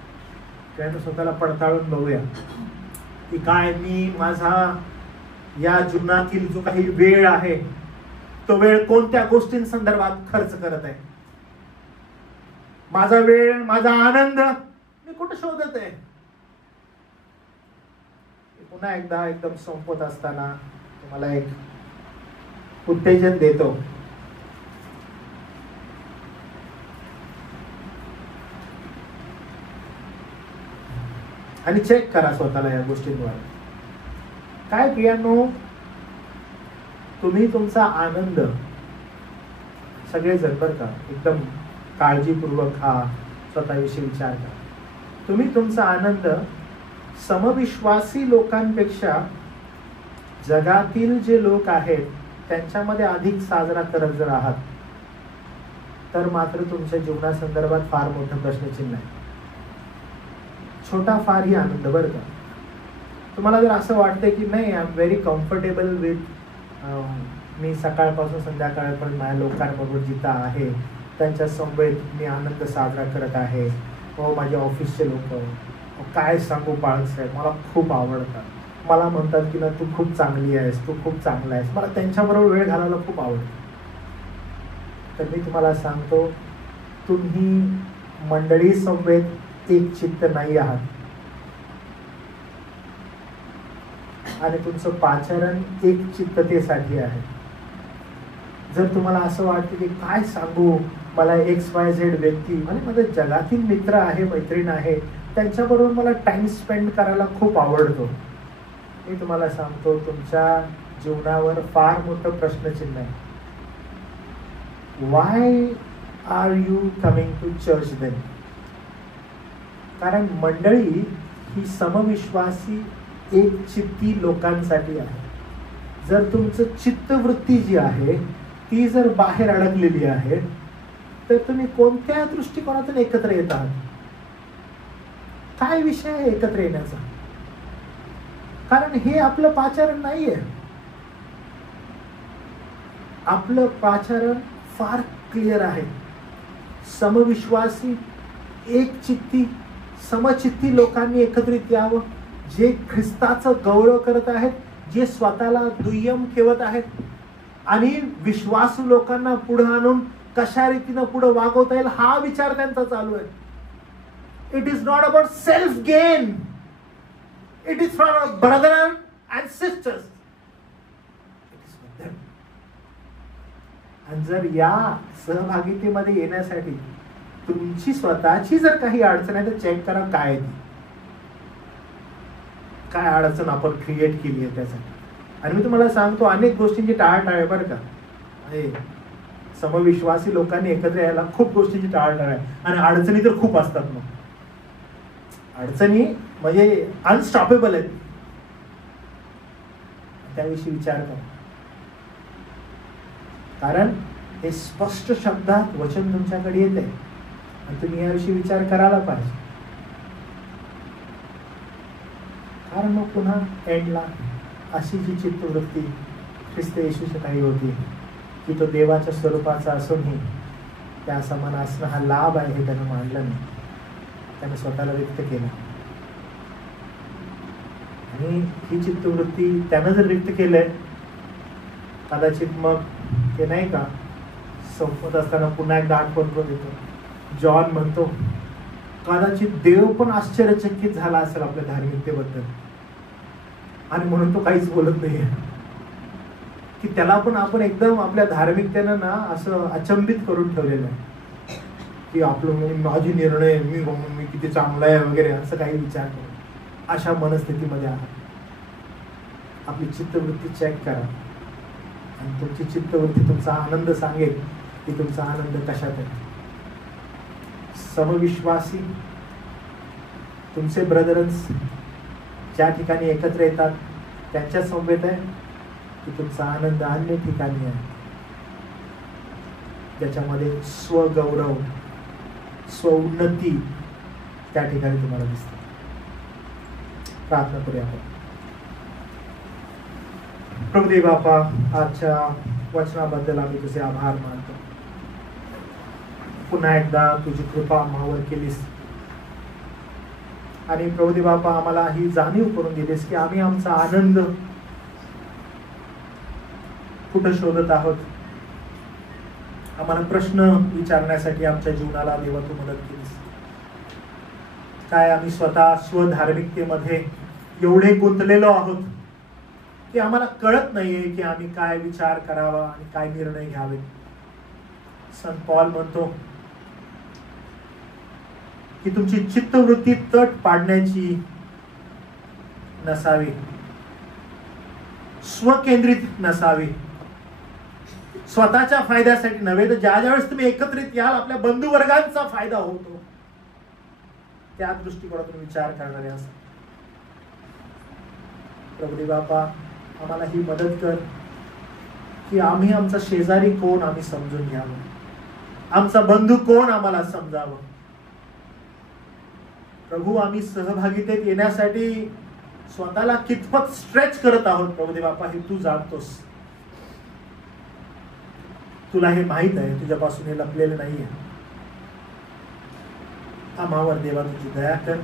त्यानं स्वतःला पडताळून बघूया की काय मी माझा या जीवनातील जो काही वेळ आहे तो वेळ कोणत्या गोष्टींसंदर्भात खर्च करत आहे. माझा वेळ, माझा आनंद मी कुठे शोधत आहे. पुन्हा एकदा एकदम संपत असताना तुम्हाला एक उत्तेजन देतो. आणि चेक करा स्वतःला या गोष्टींवर. काय प्रियांनो, तुम्ही तुमचा आनंद, सगळेजण बरं का, एकदम काळजीपूर्वक हा स्वतःविषयी विचार करा. तुम्ही तुमचा आनंद समविश्वासी लोकांपेक्षा जगातील जे लोक आहेत त्यांच्यामध्ये अधिक साजरा करत जर आहात तर मात्र तुमच्या जीवनासंदर्भात फार मोठं प्रश्नचिन्ह आहे. छोटा फार ही आनंद बरं का. तुम्हाला जर असं वाटतंय की नाही, I am very comfortable with, मी सकाळपासून संध्याकाळपर्यंत माझ्या लोकांबरोबर जिथं आहे त्यांच्या समवेत मी आनंद साजरा करत आहे. माझे ऑफिसचे लोक, काय सांगू बाळक साहेब, मला खूप आवडतात. मला म्हणतात की ना तू खूप चांगली आहेस, तू खूप चांगला आहेस, मला त्यांच्याबरोबर वेळ घालायला खूप आवडतं. तर मी तुम्हाला सांगतो, तुम्ही मंडळी समवेत एक चित्त नाही आहात आणि तुमचं पाचारण एक चित्ततेसाठी आहे. जर तुम्हाला असं वाटतं की काय सांगू, मला XYZ व्यक्ती म्हणजे माझे जगातील मित्र आहे, मैत्रीण आहे, त्यांच्याबरोबर मला टाइम स्पेंड करायला खूप आवडतो, मी तुम्हाला सांगतो तुमच्या जीवनावर फार मोठं प्रश्नचिन्ह आहे. Why are you coming to church then? कारण मंडळी ही समविश्वासी एक चित्ती लोकांसाठी आहे. जर तुमचं चित्तवृत्ती जी आहे ती जर बाहेर अडकलेली आहे तर तुम्ही कोणत्या दृष्टिकोनातून एकत्र येत आहात? काय विषय आहे एकत्र येण्याचा? कारण हे आपलं पाचारण नाहीये. आपलं पाचारण फार क्लिअर आहे. समविश्वासी एक चित्ती समचित्ती लोकांनी एकत्रित यावं, जे ख्रिस्ताचं गौरव करत आहेत, जे स्वतःला दुय्यम ठेवत आहेत आणि विश्वासू लोकांना पुढे आणून कशा रीतीनं पुढे वागवता येईल हा विचार त्यांचा चालू आहे. It is not about self gain, it is for brother and sisters. It is for them. आणि जर या सहभागितेमध्ये येण्यासाठी तुमची स्वतःची जर काही अडचण आहे तर चेक करा काय आहे ती. काय अडचण आपण क्रिएट केली आहे त्यासाठी. आणि मी तुम्हाला सांगतो अनेक गोष्टींची टाळाटाळ आहे बरं का. समविश्वासी लोकांनी एकत्र यायला खूप गोष्टींची टाळाटाळ आहे आणि अडचणी तर खूप असतात. मग अडचणी म्हणजे अनस्टॉपेबल आहेत. त्याविषयी विचार करा. कारण हे स्पष्ट शब्दात वचन तुमच्याकडे येत आहे आणि तुम्ही याविषयी विचार करायला पाहिजे. कारण मग पुन्हा एंडला अशी जी चित्तवृत्ती ख्रिस्त येशूच्या काही होती की तो देवाच्या स्वरूपाचा असूनही त्या समान असणं हा लाभ आहे हे त्यानं मांडलं नाही. त्यानं स्वतःला व्यक्त केलं आणि ही चित्तवृत्ती त्यानं जर व्यक्त केलंय कदाचित मग ते नाही का संपत असताना पुन्हा एकदा आठवण करून देतो. जॉन म्हणतो कदाचित देव पण आश्चर्यचकित झाला असेल आपल्या धार्मिकतेबद्दल आणि म्हणून तो काहीच बोलत नाहीये की त्याला पण आपण एकदम आपल्या धार्मिकतेनं ना असं अचंबित करून ठेवलेलं आहे की आपलं माझी निर्णय मी किती चांगला आहे वगैरे असं काही विचार करू. अशा मनस्थितीमध्ये आहात. आपली चित्तवृत्ती चेक करा आणि तुमची चित्तवृत्ती तुमचा आनंद सांगेल की तुमचा आनंद कशात आहे. समविश्वासी तुमचे ब्रदर्स ज्या ठिकाणी एकत्र येतात त्यांच्या समवेत आहे की तुमचा आनंद अन्य ठिकाणी आहे ज्याच्यामध्ये स्वगौरव स्वउन्नती त्या ठिकाणी तुम्हाला दिसते. प्रार्थना करूया आपण. प्रभुदेव बापा, आजच्या वचनाबद्दल आम्ही तुझे आभार मानतो. पुन्हा एकदा तुझी कृपा आम्हावर केलीस आणि प्रभुदेव बापा आम्हाला ही जाणीव करून दिलीस की आम्ही आमचा आनंद कुठं शोधत आहोत. आम्हाला प्रश्न विचारण्यासाठी आमच्या जीवनाला देवा तू मदत केलीस. काय आम्ही स्वतः स्वधार्मिकतेमध्ये एवढे गुंतलेलो आहोत की आम्हाला कळत नाहीये की आम्ही काय विचार करावा आणि काय निर्णय घ्यावे. संत पॉल म्हणतो की तुमची चित्तवृत्ती तट पाडण्याची नसावी, स्वकेंद्रित नसावी, स्वतःच्या फायद्यासाठी नव्हे, तर ज्या ज्यावेळेस तुम्ही एकत्रित याल आपल्या बंधुवर्गांचा फायदा होतो त्या दृष्टिकोनातून विचार करणारे असतात. प्रभू बापा, आम्हाला ही मदत कर की आम्ही आमचा शेजारी कोण आम्ही समजून घ्यावं, आमचा बंधू कोण आम्हाला समजावं. प्रभू, आम्ही सहभागितेत येण्यासाठी स्वतःला कितपत स्ट्रेच करत आहोत प्रभू बापा, हे तू जाणतोस. तुला हे माहित आहे, तुझ्यापासून हे लपलेलं नाहीये. आम्हावर देवा तुझी दया कर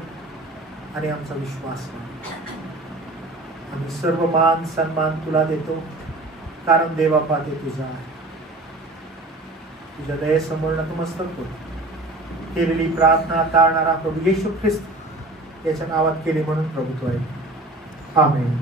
आणि आमचा विश्वास वाढव. आम्ही सर्व मान सन्मान तुला देतो, कारण देवापा ते तुझा आहे. तुझ्या दयेसमोर नतमस्तक होतो. केलेली प्रार्थना टाळणारा प्रभू येशू ख्रिस्त याच्या नावात केली म्हणून प्रभू तो आहे. आमेन.